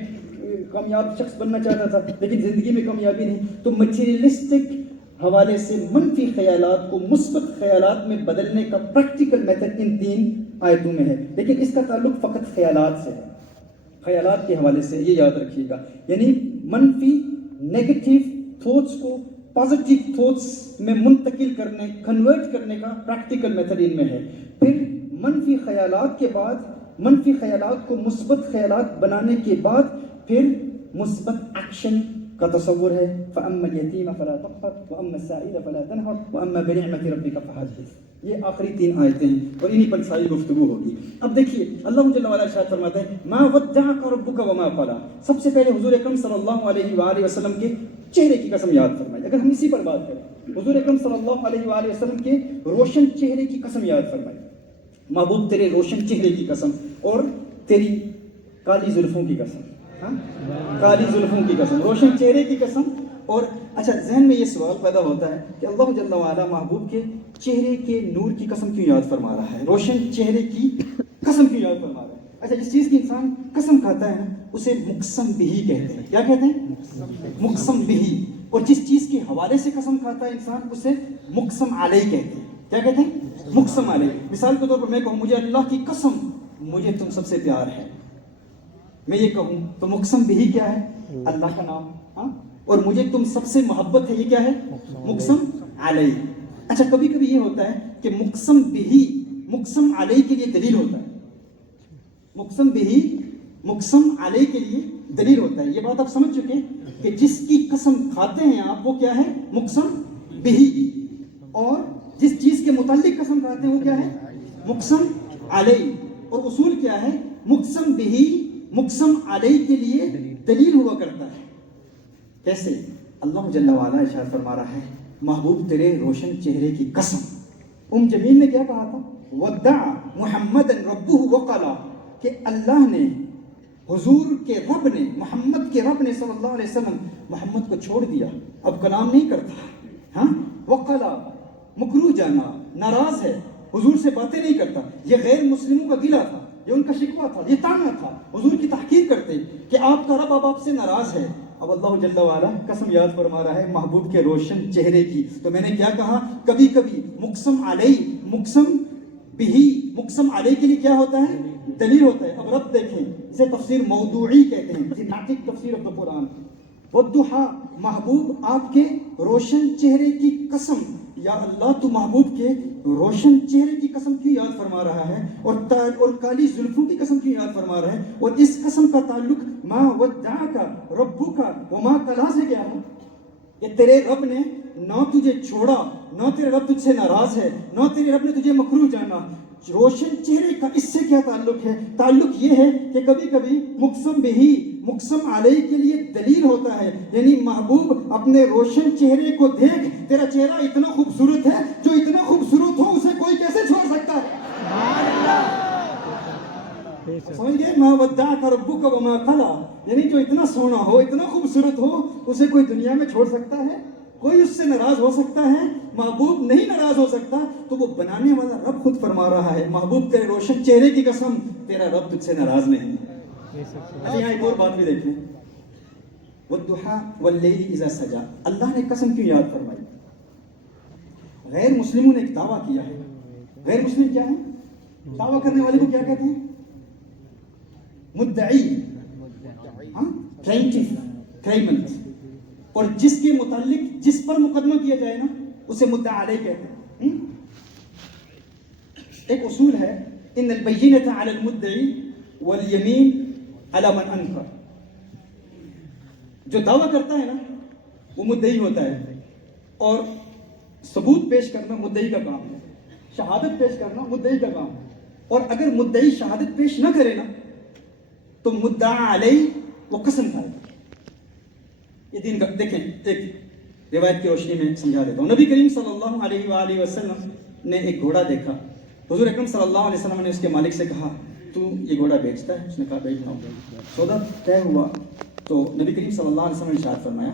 کامیاب شخص بننا چاہتا تھا لیکن زندگی میں کامیابی نہیں. تو مٹیریلسٹک حوالے سے منفی خیالات کو مثبت خیالات میں بدلنے کا پریکٹیکل میتھڈ ان 3 آیتوں میں ہے. لیکن اس کا تعلق فقط خیالات سے ہے، خیالات کے حوالے سے یہ یاد رکھیے گا. یعنی منفی نیگیٹو تھوٹس کو پازیٹیو تھوٹس میں منتقل کرنے، کنورٹ کرنے کا پریکٹیکل میتھڈ ان میں ہے. پھر منفی خیالات کے بعد، منفی خیالات کو مثبت خیالات بنانے کے بعد پھر مثبت ایکشن کا تصور ہے. فَأَمَّا الْيَتِيمَ فَلَا تَقْهَرْ وَأَمَّا السَّائِلَ فَلَا تَنْهَرْ وَأَمَّا بِنِعْمَةِ رَبِّكَ فَحَدِّثْ. یہ آخری 3 آیتیں ہیں اور انہی پر ساری گفتگو ہوگی. اب دیکھیے اللہ جل وعلا ارشاد فرماتا ہے ما ودعک ربک وما قلی. سب سے پہلے حضور اکرم صلی اللہ علیہ وآلہ وسلم کے چہرے کی قسم یاد فرمائیے. اگر ہم اسی پر بات کریں، حضور اکرم صلی اللہ علیہ وآلہ وسلم کے روشن چہرے کی قسم یاد فرمائی، محبوب تیرے روشن چہرے کی قسم اور تیری کالی زلفوں کی قسم، کالی زلفوں کی قسم، روشن چہرے کی قسم. اور اچھا ذہن میں یہ سوال پیدا ہوتا ہے کہ اللہ جل وعلا محبوب کے چہرے کے نور کی قسم کیوں یاد فرما رہا ہے، روشن چہرے کی قسم کیوں یاد فرما رہا ہے؟ اچھا جس چیز کی انسان قسم کھاتا ہے نا اسے مقسم بہی کہتے ہیں. کیا کہتے ہیں؟ مقسم بہی. اور جس چیز کے حوالے سے قسم کھاتا ہے انسان اسے مقسم علیہ کہتے ہیں. کیا کہتے ہیں؟ مقسم علیہ. مثال کے طور پر میں کہوں مجھے اللہ کی قسم مجھے تم سب سے پیار ہے، میں یہ کہوں تو مقسم بہی کیا ہے؟ اللہ کا نام. ہاں، اور مجھے تم سب سے محبت ہے، یہ کیا ہے؟ مقسم علیہ. اچھا کبھی کبھی یہ ہوتا ہے کہ مقسم بہی مقسم علیہ کے لیے دلیل ہوتا ہے، مقسم بہی مقسم علیہ کے لیے دلیل ہوتا ہے. یہ بات آپ سمجھ چکے کہ جس کی قسم کھاتے ہیں آپ وہ کیا ہے؟ مقسم بہی کی. اور جس چیز کے متعلق قسم کھاتے ہیں وہ کیا ہے؟ مقسم علیہ. اور اصول کیا ہے؟ مقسم بہی مقسم علیہ کے لیے دلیل ہوا کرتا ہے. کیسے؟ اللہ جل وعلا ارشاد فرما رہا ہے محبوب تیرے روشن چہرے کی قسم. جمیل نے کیا کہا تھا؟ ودع محمد ربہ وقلا، کہ اللہ نے حضور کے رب نے محمد کے رب نے صلی اللہ علیہ وسلم محمد کو چھوڑ دیا، اب کلام نہیں کرتا. ہاں، وقلا مکروہ جانا، ناراض ہے، حضور سے باتیں نہیں کرتا. یہ غیر مسلموں کا گلہ تھا، یہ ان کا شکوہ تھا، یہ تانا تھا. حضور کی تحقیر کرتے کہ آپ کا رب اب آپ سے ناراض ہے. اب اللہ جل وعلا قسم یاد فرما رہا ہے محبوب کے روشن چہرے کی. تو میں نے کیا کہا؟ کبھی کبھی مقسم علیہ مقسم بہی مقسم علیہ کے لیے کیا ہوتا ہے؟ دلیل ہوتا ہے. اب رب دیکھیں، اسے تفسیر موضوعی کہتے ہیں، تھیمیٹک تفسیر آف دی قرآن. والضحیٰ محبوب آپ کے روشن چہرے کی قسم. یا اللہ تو محبوب کے روشن چہرے کی قسم کیوں یاد فرما رہا ہے اور کالی زلفوں کی قسم کیوں یاد فرما رہا ہے؟ اور اس قسم کا تعلق ما ودعک ربک وما قلا سے کیا ہے؟ کہ تیرے رب نے نہ تجھے چھوڑا، نہ تیرے رب تجھ سے ناراض ہے، نہ تیرے رب نے تجھے مکروہ جانا. روشن چہرے کا اس سے کیا تعلق ہے؟ تعلق یہ ہے کہ کبھی کبھی مقسم بہی مقسم علیہ کے لیے دلیل ہوتا ہے. یعنی محبوب اپنے روشن چہرے کو دیکھ، تیرا چہرہ اتنا خوبصورت ہے، جو اتنا خوبصورت ہو اسے کوئی کیسے چھوڑ سکتا ہے؟ سمجھ گئے؟ ما ودعک ربک وما قلا. یعنی جو اتنا سونا ہو، اتنا خوبصورت ہو، اسے کوئی دنیا میں چھوڑ سکتا ہے؟ کوئی اس سے ناراض ہو سکتا ہے؟ محبوب نہیں ناراض ہو سکتا. تو وہ بنانے والا رب خود فرما رہا ہے محبوب تیرے روشن چہرے کی قسم تیرا رب تجھ سے ناراض نہیں. اچھا یہاں ایک اور بات بھی دیکھیں، والضحیٰ واللیل اذا سجا. اللہ نے قسم کیوں یاد فرمائی؟ غیر مسلموں نے ایک دعویٰ کیا ہے. غیر مسلم کیا ہے؟ دعویٰ کرنے والے کو کیا کہتے ہیں؟ مدعی، ہاں، کلائمنٹ. اور جس کے متعلق جس پر مقدمہ کیا جائے نا اسے مدعا علیہ کہتے ہیں. ایک اصول ہے ان البینۃ علی المدعی والیمین علی من انکر. جو دعویٰ کرتا ہے نا وہ مدعی ہوتا ہے، اور ثبوت پیش کرنا مدعی کا کام ہے، شہادت پیش کرنا مدعی کا کام ہے. اور اگر مدعی شہادت پیش نہ کرے نا تو مدعا علیہ وہ قسم کھائے. یہ دین کا دیکھیں، ایک روایت کی روشنی میں سمجھا دیتا ہوں. نبی کریم صلی اللہ علیہ وآلہ وسلم نے ایک گھوڑا دیکھا. حضور اکرم صلی اللہ علیہ وسلم نے اس کے مالک سے کہا تو یہ گھوڑا بیچتا ہے؟ اس نے کہا بیچتا ہوں. سودا طے ہوا تو نبی کریم صلی اللہ علیہ وسلم نے ارشاد فرمایا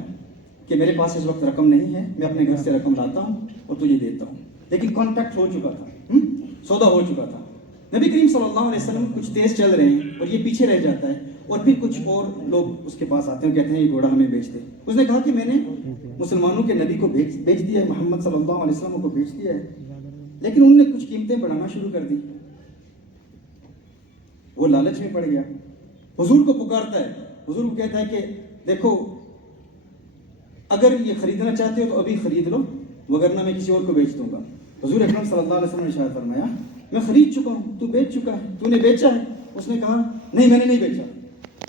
کہ میرے پاس اس وقت رقم نہیں ہے، میں اپنے گھر سے رقم لاتا ہوں اور تجھے دیتا ہوں. لیکن کانٹیکٹ ہو چکا تھا، سودا ہو چکا تھا. نبی کریم صلی اللہ علیہ وسلم کچھ تیز چل رہے ہیں اور یہ پیچھے رہ جاتا ہے، اور پھر کچھ اور لوگ اس کے پاس آتے ہیں اور کہتے ہیں یہ گھوڑا ہمیں بیچ دے. اس نے کہا کہ میں نے مسلمانوں کے نبی کو بیچ دیا ہے، محمد صلی اللہ علیہ وسلم کو بیچ دیا ہے. لیکن انہوں نے کچھ قیمتیں بڑھانا شروع کر دی. وہ لالچ میں پڑ گیا، حضور کو پکارتا ہے، حضور کو کہتا ہے کہ دیکھو اگر یہ خریدنا چاہتے ہو تو ابھی خرید لو، وگرنہ میں کسی اور کو بیچ دوں گا. حضور اکرم صلی اللہ علیہ وسلم نے ارشاد فرمایا میں خرید چکا ہوں، تو بیچ چکا ہے، تو نے بیچا ہے؟ اس نے کہا نہیں میں نے نہیں بیچا.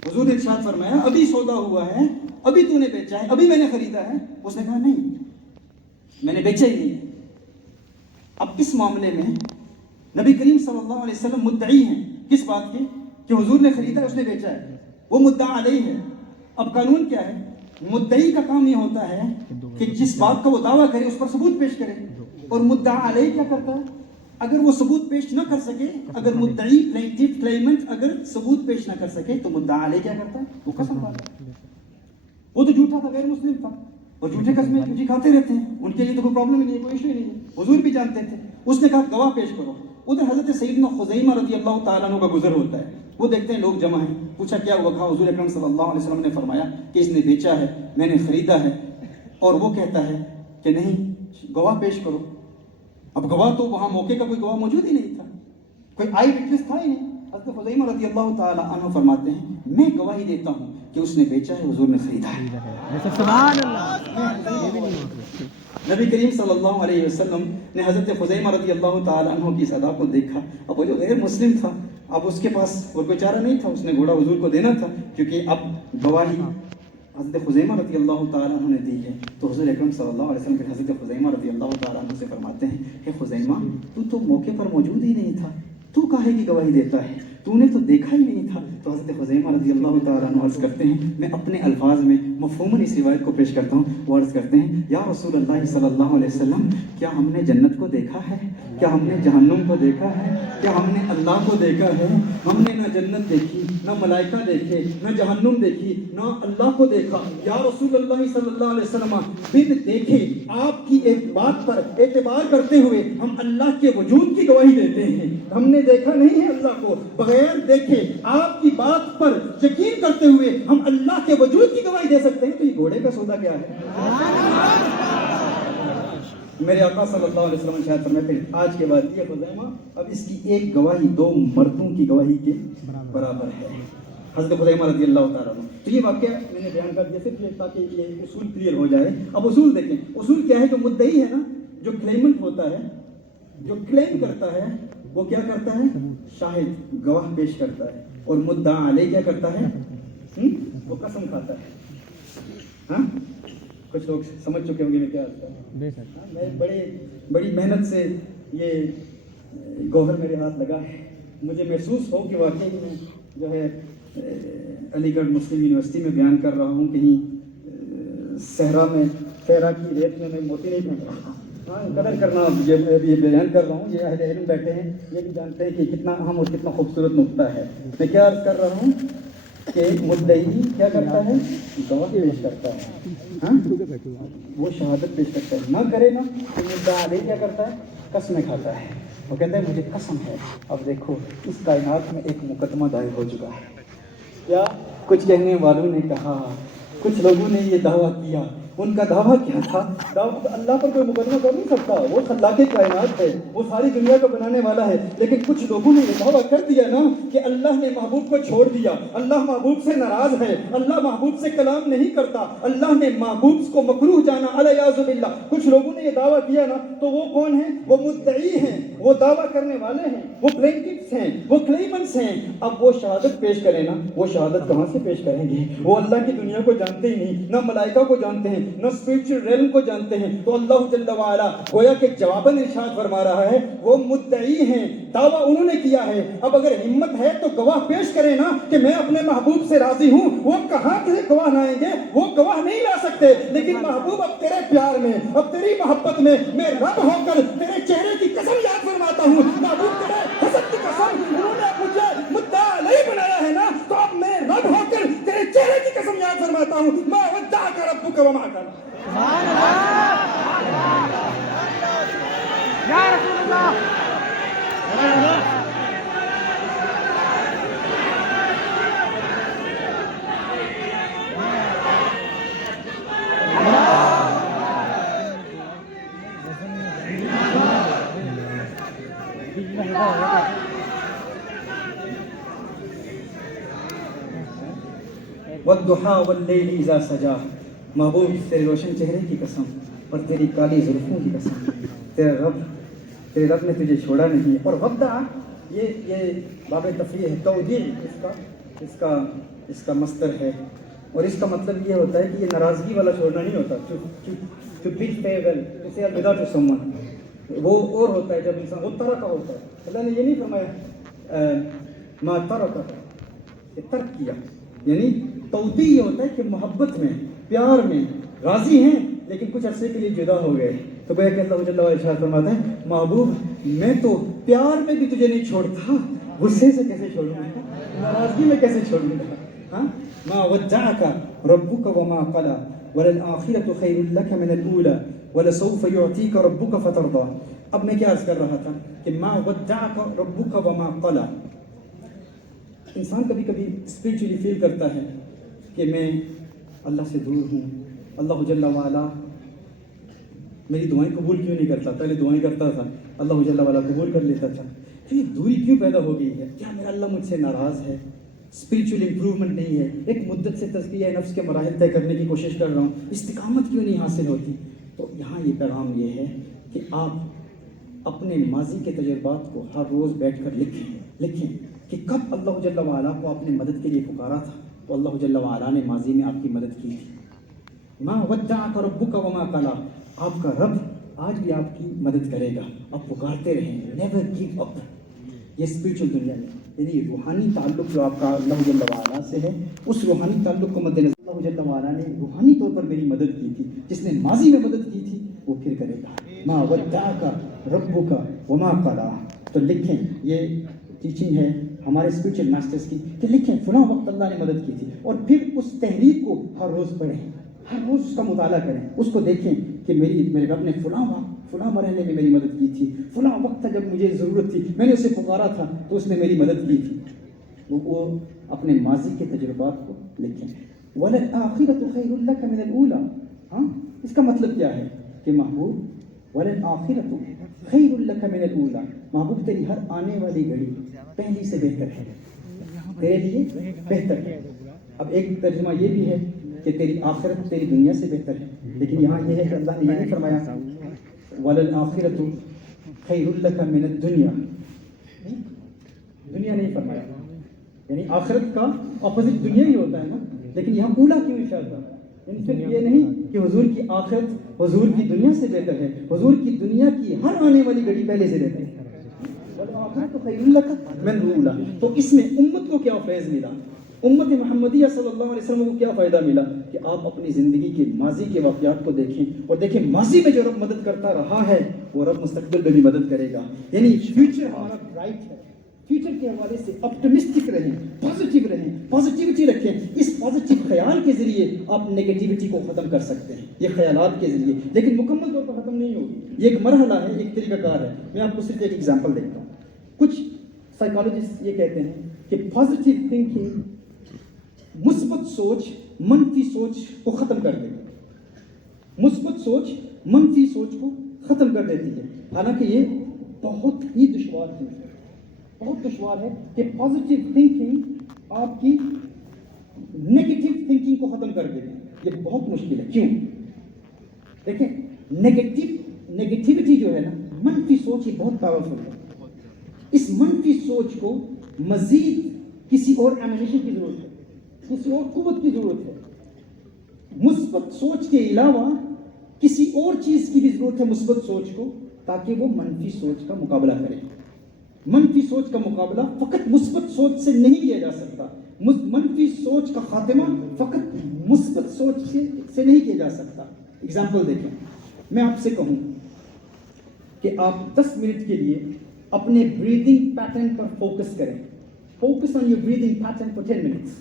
حضور نے ارشاد فرمایا ابھی سودا ہوا ہے، ابھی تو نے بیچا ہے، ابھی میں نے خریدا ہے. اس نے کہا نہیں میں نے بیچا ہی نہیں. اب اس معاملے میں نبی کریم صلی اللہ علیہ وسلم مدعی ہیں کس بات کے؟ کہ حضور نے خریدا ہے، اس نے بیچا ہے، وہ مدعا علیہ ہے. اب قانون کیا ہے؟ مدعی کا کام یہ ہوتا ہے کہ جس بات کا وہ دعویٰ کرے اس پر ثبوت پیش کرے. اور مدعا علیہ کیا کرتا ہے؟ اگر وہ ثبوت پیش نہ کر سکے، اگر مدعی پلینٹیف کلیمنٹ اگر ثبوت پیش نہ کر سکے تو مدعا علیہ کیا کرتا ہے؟ وہ قسم کھاتا ہے. وہ تو جھوٹا تھا، غیر مسلم تھا، اور جھوٹے قسمیں جھوٹی کھاتے رہتے ہیں، ان کے لیے تو کوئی پرابلم ہی نہیں ہے، کوئی ایشو ہی نہیں ہے. حضور بھی جانتے تھے. اس نے کہا گواہ پیش کرو. ادھر حضرت سیدنا خزیمہ رضی اللہ تعالیٰ عنہ کا گزر ہوتا ہے. وہ دیکھتے ہیں لوگ جمع ہیں. پوچھا کیا ہوا؟ کہا حضور اکرم صلی اللہ علیہ وسلم نے فرمایا کہ اس نے بیچا ہے، میں نے خریدا ہے. اور وہ کہتا ہے کہ نہیں، گواہ پیش کرو. اب گواہ تو وہاں موقع کا کوئی گواہ موجود ہی نہیں تھا، کوئی آئی وٹنس تھا ہی نہیں. حضرت خزیمہ رضی اللہ تعالیٰ عنہ فرماتے ہیں میں گواہی دیتا ہوں کہ اس نے بیچا ہے، حضور نے خریدا ہے. سبحان اللہ. نبی کریم صلی اللہ علیہ وسلم نے حضرت خزیمہ رضی اللہ تعالیٰ عنہ کی اس ادا کو دیکھا. اب وہ جو غیر مسلم تھا، اب اس کے پاس اور کوئی چارہ نہیں تھا، اس نے گھوڑا حضور کو دینا تھا، کیونکہ اب گواہی حضرت خزیمہ رضی اللہ تعالیٰ عنہ نے دی ہے. تو حضور اکرم صلی اللہ علیہ وسلم پھر حضرت خزیمہ رضی اللہ تعالیٰ عنہ سے فرماتے ہیں کہ خزیمہ تو موقع پر موجود ہی نہیں تھا، تو کاہے کی گواہی دیتا ہے؟ تو نے تو دیکھا ہی نہیں تھا. تو حضرت خزیمہ رضی اللہ تعالیٰ عنہ عرض کرتے ہیں، میں اپنے الفاظ میں مفہوماً اس روایت کو پیش کرتا ہوں. وہ عرض کرتے ہیں یا رسول اللہ صلی اللہ علیہ وسلم، کیا ہم نے جنت کو دیکھا ہے؟ کیا ہم نے جہنم کو دیکھا ہے؟ کیا ہم نے اللہ کو دیکھا ہے؟ ہم نے نہ جنت دیکھی، نہ ملائکہ دیکھے، نہ جہنم دیکھی، نہ اللہ کو دیکھا. یا رسول اللہ صلی اللہ علیہ وسلم، بن دیکھے آپ کی ایک بات پر اعتبار کرتے ہوئے ہم اللہ کے وجود کی گواہی دیتے ہیں. ہم نے دیکھا نہیں ہے اللہ کو، بغیر دیکھے آپ کی بات پر یقین کرتے ہوئے ہم اللہ کے وجود کی گواہی دے سکتے ہیں. تو یہ گھوڑے کا سودا کیا ہے؟ میرے آقا صلی اللہ علیہ وسلم شاید فرماتے ہیں آج کے بعد یہ خزیمہ اب اس کی ایک گواہی 2 مردوں کی گواہی کے برابر ہے. حضرت خزیمہ رضی اللہ تعالیٰ عنہ. تو یہ واقعہ میں نے بیان کر دیا صرف یہ تاکہ یہ اصول کلیئر ہو جائے. اب اصول دیکھیں، اصول کیا ہے؟ جو مدعی ہے نا، جو کلیمنٹ ہوتا ہے، جو کلیم کرتا ہے، وہ کیا کرتا ہے؟ شاہد گواہ پیش کرتا ہے. اور مدعا علیہ کیا کرتا ہے؟ وہ قسم کھاتا ہے. ہاں کچھ لوگ سمجھ چکے ہوں گے میں کیا کرتا ہوں. میں بڑی محنت سے یہ گوہر میرے ہاتھ لگا ہے. مجھے محسوس ہو کہ واقعی میں جو ہے علی گڑھ مسلم یونیورسٹی میں بیان کر رہا ہوں، کہیں صحرا کی ریت میں موتی نہیں پھینک رہا. ہاں قدر کرنا، یہ بیان کر رہا ہوں. یہ اہل علم بیٹھے ہیں، یہ بھی جانتے ہیں کہ کتنا اہم اور کتنا خوبصورت نقطہ ہے. میں کیا عرض کر رہا ہوں کہ مدعی کیا کرتا ہے؟ گواہ پیش کرتا ہے. ہاں وہ شہادت پیش کرتا ہے. نہ کرے نا تو مدعا علیہ کیا کرتا ہے؟ قسمیں کھاتا ہے. وہ کہتا ہے مجھے قسم ہے. اب دیکھو اس کائنات میں ایک مقدمہ دائر ہو چکا ہے. کیا کچھ کہنے والوں نے کہا، کچھ لوگوں نے یہ دعویٰ کیا. ان کا دعویٰ کیا تھا؟ اللہ پر کوئی مقدمہ کر نہیں سکتا، وہ خلاق کائنات ہے، وہ ساری دنیا کو بنانے والا ہے. لیکن کچھ لوگوں نے یہ دعویٰ کر دیا نا کہ اللہ نے محبوب کو چھوڑ دیا، اللہ محبوب سے ناراض ہے، اللہ محبوب سے کلام نہیں کرتا، اللہ نے محبوب کو مکروہ جانا، علیہ باللہ. کچھ لوگوں نے یہ دعویٰ کیا نا، تو وہ کون ہیں؟ وہ مدعی ہیں، وہ دعویٰ کرنے والے ہیں، وہ پلینٹیفس ہیں، وہ کلیمنٹس ہیں. اب وہ شہادت پیش کریں نا، وہ شہادت کہاں سے پیش کریں گے؟ وہ اللہ کی دنیا کو جانتے ہی نہیں، نہ ملائکہ کو جانتے ہیں، نہ اسپرچل ریلم کو جانتے ہیں. تو اللہ جل وعلا گویا کہ جواباً ارشاد فرما رہا ہے وہ مدعی ہیں، دعویٰ انہوں نے کیا ہے. اب اگر ہمت ہے تو گواہ پیش کریں نا کہ میں اپنے محبوب سے راضی ہوں. وہ کہاں سے گواہ لائیں گے؟ وہ گواہ نہیں لا سکتے. لیکن محبوب اب تیرے پیار میں، اب تیری محبت میں میں رب ہو کر تیرے چہرے کی قسم یاد فرماتا ہوں. محبوب تیرے حسن کی قسم، انہوں نے مجھے مدعا علیہ بنایا ہے نا، تو اب میں رب ہو کر تیرے چہرے کی قسم یاد فرماتا ہوں. ما ودعک ربک وما قلی. سبحان اللہ یا رسول اللہ. والضحى واللیل اذا سجا. محبوب تیرے روشن چہرے کی قسم اور تیری کالی زلفوں کی قسم، تیرے رب نے تجھے چھوڑا نہیں. اور وبدع یہ باب تفریح ہے، تودیع اس کا مصدر ہے. اور اس کا مطلب یہ ہوتا ہے کہ یہ ناراضگی والا چھوڑنا نہیں ہوتا. to bid farewell، اسے الوداع to someone، وہ اور ہوتا ہے جب انسان وہ طرح کا ہوتا ہے. اللہ نے یہ نہیں فرمایا ما ترک، ترک کیا. یعنی تودیع یہ ہوتا ہے کہ محبت میں، پیار میں، راضی ہیں لیکن کچھ عرصے کے لیے جدا ہو گئے. تو گویا کہ اللہ جل وعلا ارشاد فرماتا ہے محبوب میں تو پیار میں بھی تجھے نہیں چھوڑتا, غصے سے کیسے چھوڑوں گا, ناراضگی میں کیسے چھوڑوں گا. ہاں ما ودعك ربك وما قلى وللآخرة خير لك من الأولى ولسوف يعطيك ربك فترضى. اب میں کیا عرض کر رہا تھا کہ ما ودعك ربك وما قلى. انسان کبھی کبھی اسپرچولی فیل کرتا ہے کہ میں اللہ سے دور ہوں, اللہ جل وعلا میری دعائیں قبول کیوں نہیں کرتا. پہلے دعائیں کرتا تھا, اللہ جل وعلا قبول کر لیتا تھا, پھر یہ دوری کیوں پیدا ہو گئی ہے. کیا میرا اللہ مجھ سے ناراض ہے, اسپرچوئل امپروومنٹ نہیں ہے, ایک مدت سے تزکیہ نفس کے مراحل طے کرنے کی کوشش کر رہا ہوں, استقامت کیوں نہیں حاصل ہوتی. تو یہاں یہ پیغام یہ ہے کہ آپ اپنے ماضی کے تجربات کو ہر روز بیٹھ کر لکھیں کہ کب اللہ جل وعلا کو آپ نے مدد کے لیے پکارا تھا تو اللہ جل وعلا نے ماضی میں آپ کی مدد کی تھی. ما ودعک ربک وما قلی. آپ کا رب آج بھی آپ کی مدد کرے گا, آپ پکارتے رہیں, نیور گیو اپ. یہ اسپرچل دنیا میں یعنی روحانی تعلق جو آپ کا اللہ جل وعلا سے ہے, اس روحانی تعلق کو مد نظر اللہ جل وعلا نے روحانی طور پر میری مدد کی تھی. جس نے ماضی میں مدد کی تھی وہ پھر کرے گا. ما ودعک ربک وما قلی. تو لکھیں, یہ ٹیچنگ ہے ہمارے اسپرچل ماسٹرز کی کہ لکھیں فلاں وقت اللہ نے مدد کی تھی, اور پھر اس تحریر کو ہر روز پڑھیں, ہر روز اس کا مطالعہ کریں, اس کو دیکھیں کہ میرے رب نے فلاں مرحلے میں میری مدد کی تھی, فلاں وقت تھا جب مجھے ضرورت تھی, میں نے اسے پکارا تھا تو اس نے میری مدد کی تھی. وہ اپنے ماضی کے تجربات کو لکھیں. وَلَلْآخِرَةُ خَيْرٌ لَكَ مِنَ الْأُولَى. ہاں, اس کا مطلب کیا ہے کہ محبوب وَلَلْآخِرَةُ خَيْرٌ لَكَ مِنَ الْأُولَى, محبوب تیری ہر آنے والی گھڑی پہلی سے بہتر ہے, تیرے لیے بہتر ہے. اب ایک ترجمہ یہ بھی ہے کہ تیری آخرت تیری دنیا سے بہتر ہے, لیکن یہاں یہ ہے کہ اللہ نے یہ نہیں فرمایا وَلَلْآخِرَةُ خَيْرٌ لَكَ مِنَ الدُّنْيَا. دنیا نہیں فرمایا, یعنی آخرت کا اپوزٹ دنیا ہی ہوتا ہے نا, لیکن یہاں اولا کیوں اشارہ تھا. یعنی صرف یہ نہیں کہ حضور کی آخرت حضور کی دنیا سے بہتر ہے, حضور کی دنیا کی ہر آنے والی گھڑی پہلے سے بہتر ہے. وَلَلْآخِرَةُ خَيْرٌ لَكَ مِنَ الْأُولَى. تو اس میں امت کو کیا فیض ملا, امت محمدیہ صلی اللہ علیہ وسلم کو کیا فائدہ ملا کہ آپ اپنی زندگی کے ماضی کے واقعات کو دیکھیں, اور دیکھیں ماضی میں جو رب مدد کرتا رہا ہے وہ رب مستقبل میں بھی مدد کرے گا. یعنی فیوچر ہمارا برائٹ ہے. فیوچر کے حوالے سے اپٹمسٹک رہیں, پازیٹیو رہیں, پازیٹیوٹی رکھیں. اس پازیٹیو خیال کے ذریعے آپ نگیٹیوٹی کو ختم کر سکتے ہیں, یہ خیالات کے ذریعے, لیکن مکمل طور پر ختم نہیں ہوگی. یہ ایک مرحلہ ہے, ایک طریقہ کار ہے. میں آپ کو صرف ایک ایگزامپل دیکھتا ہوں. کچھ سائیکالوجسٹ یہ کہتے ہیں کہ پازیٹیو تھنکنگ, مثبت سوچ منفی سوچ کو ختم کر دے گی. مثبت سوچ منفی سوچ کو ختم کر دیتی ہے. حالانکہ یہ بہت ہی دشوار ہے, بہت دشوار ہے کہ پازیٹیو تھنکنگ آپ کی نیگیٹو تھنکنگ کو ختم کر دے گی. یہ بہت مشکل ہے. کیوں؟ دیکھیں نیگیٹیوٹی جو ہے نا, منفی سوچ یہ بہت پاورفل ہے. اس منفی سوچ کو مزید کسی اور ایمونیشن کی ضرورت ہے, کسی اور قوت کی ضرورت ہے. مثبت سوچ کے علاوہ کسی اور چیز کی بھی ضرورت ہے مثبت سوچ کو, تاکہ وہ منفی سوچ کا مقابلہ کرے. منفی سوچ کا مقابلہ فقط مثبت سوچ سے نہیں کیا جا سکتا. منفی سوچ کا خاتمہ فقط مثبت سوچ سے نہیں کیا جا سکتا. اگزامپل دیکھیں, میں آپ سے کہوں کہ آپ 10 منٹ کے لیے اپنے بریدنگ پیٹرن پر فوکس کریں. Focus on your breathing pattern for 10 minutes.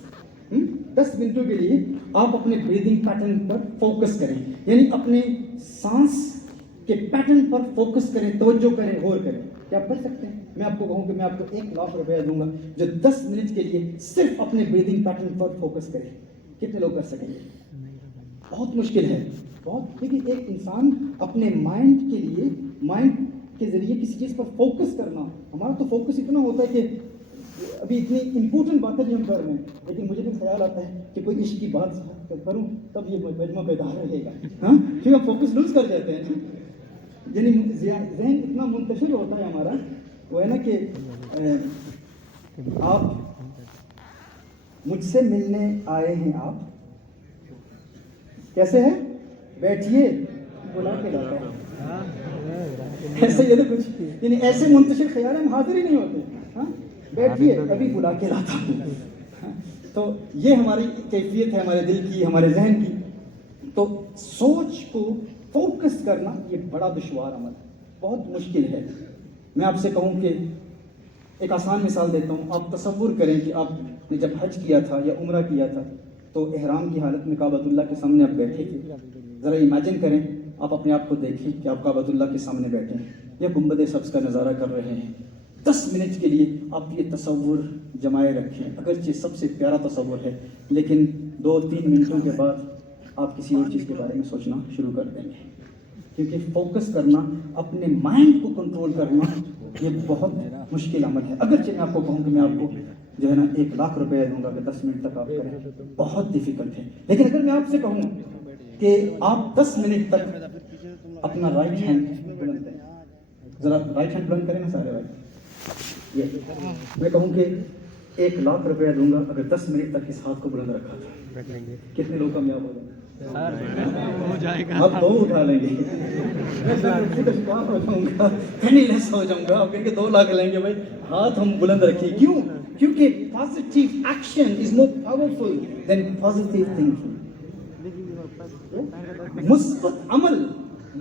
10 منٹوں کے لیے آپ اپنے بریدنگ پیٹرن پر فوکس کریں, یعنی اپنے سانس کے پیٹرن پر فوکس کریں, توجہ کریں, غور کریں. کیا آپ کر سکتے ہیں؟ میں آپ کو کہوں کہ میں آپ کو 1 لاکھ روپیہ دوں گا جو 10 منٹ کے لیے صرف اپنے بریدنگ پیٹرن پر فوکس کریں. کتنے لوگ کر سکیں گے؟ بہت مشکل ہے, بہت. لیکن ایک انسان اپنے مائنڈ کے لیے, مائنڈ کے ذریعے کسی چیز پر فوکس کرنا, ہمارا تو فوکس اتنا ہوتا ہے کہ ابھی اتنی امپورٹنٹ باتیں بھی ہم کر رہے ہیں, لیکن مجھے بھی خیال آتا ہے کہ کوئی عشق کی بات کروں تب یہ مجمع بیدار رہے گا. ہاں, کیونکہ ہم فوکس لوز کر جاتے ہیں. یعنی ذہن اتنا منتشر ہوتا ہے ہمارا, وہ ہے نا کہ آپ مجھ سے ملنے آئے ہیں, آپ کیسے ہیں, بیٹھیے, بلا کے لاتا ہے. ایسے یہ کچھ, یعنی ایسے منتشر خیال ہم حاضر ہی نہیں ہوتے. ہاں, بیٹھیے, ابھی بلا کے لاتا ہوں. تو یہ ہماری کیفیت ہے, ہمارے دل کی, ہمارے ذہن کی. تو سوچ کو فوکس کرنا یہ بڑا دشوار عمل ہے، بہت مشکل ہے. میں آپ سے کہوں کہ ایک آسان مثال دیتا ہوں. آپ تصور کریں کہ آپ نے جب حج کیا تھا یا عمرہ کیا تھا تو احرام کی حالت میں کعبۃ اللہ کے سامنے آپ بیٹھے تھے. ذرا امیجن کریں، آپ اپنے آپ کو دیکھیں کہ آپ کعبۃ اللہ کے سامنے بیٹھے ہیں یا گنبد سبز کا نظارہ کر رہے ہیں. 10 منٹ کے لیے آپ یہ تصور جمائے رکھیں. اگرچہ سب سے پیارا تصور ہے، لیکن 2-3 منٹوں کے بعد آپ کسی اور چیز کے بارے میں سوچنا شروع کر دیں گے. کیونکہ فوکس کرنا، اپنے مائنڈ کو کنٹرول کرنا یہ بہت مشکل عمل ہے. اگرچہ میں آپ کو کہوں کہ میں آپ کو جو ہے نا 1 لاکھ روپے دوں گا کہ 10 منٹ تک آپ کریں، بہت ڈیفیکلٹ ہے. لیکن اگر میں آپ سے کہوں کہ آپ 10 منٹ تک اپنا رائٹ ہینڈ بلند کریں، ذرا رائٹ ہینڈ بلند کریں نا سارے بھائی. میں کہوں کہ 1 لاکھ روپے دوں گا اگر 10 منٹ تک اس ہاتھ کو بلند رکھا تھا، کتنے لوگ کامیاب ہو جائیں گے؟ آپ 2 اٹھا لیں گے. لیس ہو جاؤں گا. آپ کہیں گے 2 لاکھ لیں گے. بھائی ہاتھ ہم بلند رکھیں. کیوں؟ کیونکہ positive action is more powerful then positive thinking. مثبت عمل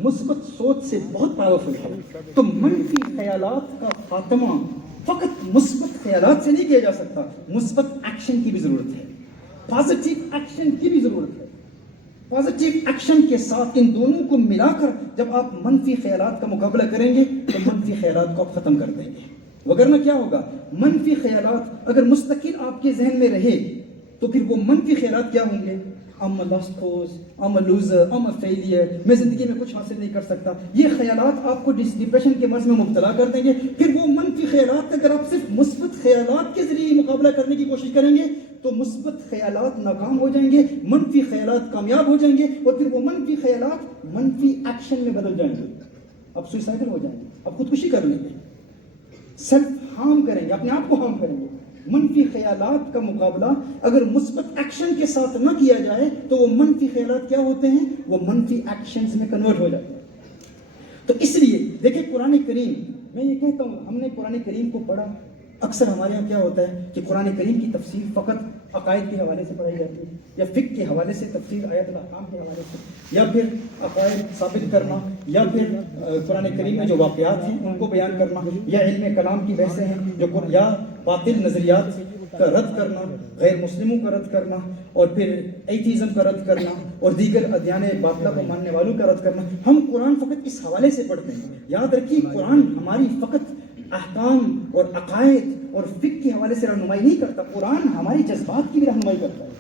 مثبت سوچ سے بہت پاورفل ہے. تو منفی خیالات کا خاتمہ فقط مثبت خیالات سے نہیں کیا جا سکتا، مثبت ایکشن کی بھی ضرورت ہے، پازیٹیو ایکشن کی بھی ضرورت ہے. پازیٹیو ایکشن کے ساتھ ان دونوں کو ملا کر جب آپ منفی خیالات کا مقابلہ کریں گے تو منفی خیالات کو آپ ختم کر دیں گے. وگرنہ کیا ہوگا؟ منفی خیالات اگر مستقل آپ کے ذہن میں رہے تو پھر وہ منفی خیالات کیا ہوں گے؟ I'm a lost cause, I'm a loser, I'm a failure. میں زندگی میں کچھ حاصل نہیں کر سکتا. یہ خیالات آپ کو ڈپریشن کے مرض میں مبتلا کر دیں گے. پھر وہ منفی خیالات اگر آپ صرف مثبت خیالات کے ذریعے مقابلہ کرنے کی کوشش کریں گے تو مثبت خیالات ناکام ہو جائیں گے، منفی خیالات کامیاب ہو جائیں گے، اور پھر وہ منفی خیالات منفی ایکشن میں بدل جائیں گے. آپ سوئسائڈل ہو جائیں گے، آپ خودکشی کر لیں گے، سیلف ہارم کریں گے، اپنے آپ کو ہارم کریں گے. منفی خیالات کا مقابلہ اگر مثبت ایکشن کے ساتھ نہ کیا جائے تو وہ منفی خیالات کیا ہوتے ہیں؟ وہ منفی ایکشنز میں کنورٹ ہو جاتے ہیں. تو اس لیے دیکھیں قرآن کریم، میں یہ کہتا ہوں ہم نے قرآن کریم کو پڑھا. اکثر ہمارے یہاں کیا ہوتا ہے کہ قرآن کریم کی تفسیر فقط عقائد کے حوالے سے پڑھائی جاتی ہے، یا فقہ کے حوالے سے تفسیر آیات الاحکام کے حوالے سے، یا پھر عقائد ثابت کرنا، یا پھر قرآن کریم میں جو واقعات ہیں ان کو بیان کرنا، یا علم کلام کی بحثیں ہیں جو یا باطل نظریات کا رد کرنا، غیر مسلموں کا رد کرنا، اور پھر ایتھیزم کا رد کرنا، اور دیگر ادیان باطلہ کو ماننے والوں کا رد کرنا. ہم قرآن فقط اس حوالے سے پڑھتے ہیں. یاد رکھیے قرآن ہماری فقط احکام اور عقائد اور فقہ کے حوالے سے رہنمائی نہیں کرتا. قرآن ہماری جذبات کی بھی رہنمائی کرتا ہے،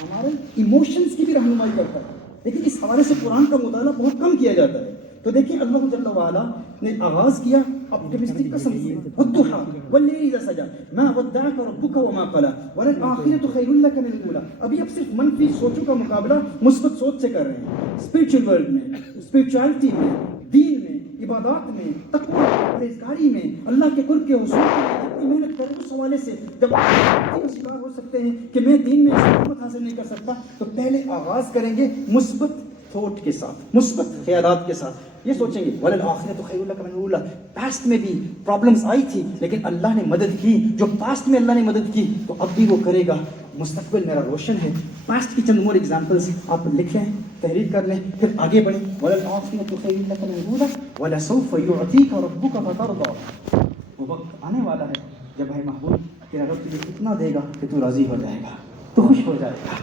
ہمارے ایموشنز کی بھی رہنمائی کرتا ہے. لیکن اس حوالے سے قرآن کا مطالعہ بہت کم کیا جاتا ہے. تو دیکھیں اللہ جل وعلا نے آغاز کیا اپٹمسٹک قسم سے، والضحى واللیل اذا سجى ما ودعك ربك وما قلى وللآخرة خير لك من الأولى. ابھی اب صرف منفی سوچوں کا مقابلہ مثبت سوچ سے کر رہے ہیں. اسپرچل ورلڈ میں، اسپرچوالٹی میں، دین میں، عبادات میں، تقوی پرہیزگاری میں، اللہ کے قرب کے حصول کے لیے جتنی محنت کریں اس حوالے سے جب آپ کا شکار ہو سکتے ہیں کہ میں دین میں استقامت حاصل نہیں کر سکتا، تو پہلے آغاز کریں گے مثبت تھوٹ کے ساتھ، مثبت خیالات کے ساتھ. یہ سوچیں گے وَلَلْآخِرَةُ خَيْرٌ لَكَ مِنَ الْأُولَىٰ. پاسٹ میں بھی پرابلمز آئی تھی لیکن اللہ نے مدد کی. جو پاسٹ میں اللہ نے مدد کی تو اب بھی وہ کرے گا. مستقبل میرا روشن ہے. پاسٹ کی چند مور ایگزامپلس آپ لکھ لیں، تحریر کر لیں، پھر آگے بڑھیں. وَلَلْآخِرَةُ خَيْرٌ لَكَ مِنَ الْأُولَىٰ وَلَسَوْفَ يُعْطِيكَ رَبُّكَ فَتَرْضَىٰ. وہ وقت آنے والا ہے جب ہے محبوب تیرا رب تجھے اتنا دے گا کہ تو راضی ہو جائے گا، تو خوش ہو جائے گا.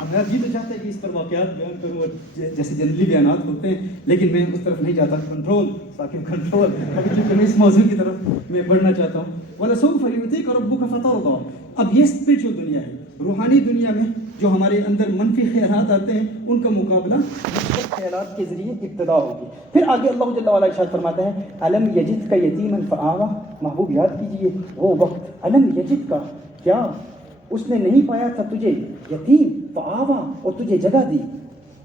اب میرا جی تو چاہتا ہے کہ اس پر واقعات بیان کروں اور جیسے جنرلی بیانات ہوتے ہیں، لیکن میں اس طرف نہیں جاتا. کنٹرول ساکن کنٹرول. ابھی کیونکہ میں اس موضوع کی طرف میں بڑھنا چاہتا ہوں. وَلَسَوْفَ يُعْطِيكَ رَبُّكَ فَتَرْضَىٰ. اب یہ اسپرچل دنیا ہے. روحانی دنیا میں جو ہمارے اندر منفی خیالات آتے ہیں ان کا مقابلہ مثبت خیالات کے ذریعے ابتدا ہوگی. پھر آگے اللہ جل وعلا ارشاد فرماتا ہے الم یجد کا یتیما فآویٰ. محبوب یاد کیجئے وہ وقت، الم یجد کا، کیا اس نے نہیں پایا تھا تجھے یتیم، فآویٰ، اور تجھے جگہ دی.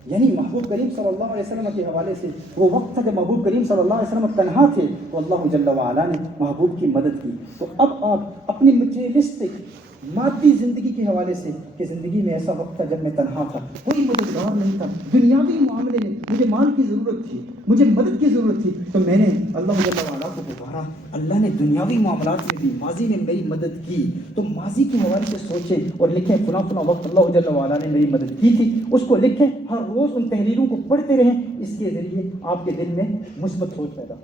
یعنی محبوب کریم صلی اللہ علیہ وسلم کے حوالے سے وہ وقت تھا جب محبوب کریم صلی اللہ علیہ وسلم تنہا تھے تو اللہ جل وعلا نے محبوب کی مدد کی. تو اب آپ اپنی مٹیریلسٹک مادی زندگی کے حوالے سے کہ زندگی میں ایسا وقت تھا جب میں تنہا تھا, کوئی مددگار نہیں تھا, دنیاوی معاملے میں مجھے مال کی ضرورت تھی, مجھے مدد کی ضرورت تھی, تو میں نے اللہ جل وعلا کو پکارا. اللہ نے دنیاوی معاملات میں بھی ماضی میں میری مدد کی. تو ماضی کے حوالے سے سوچیں اور لکھیں فلاں فلاں وقت اللہ جل وعلا نے میری مدد کی تھی. اس کو لکھیں, ہر روز ان تحریروں کو پڑھتے رہیں. اس کے ذریعے آپ کے دل میں مثبت سوچ پیدا ہو.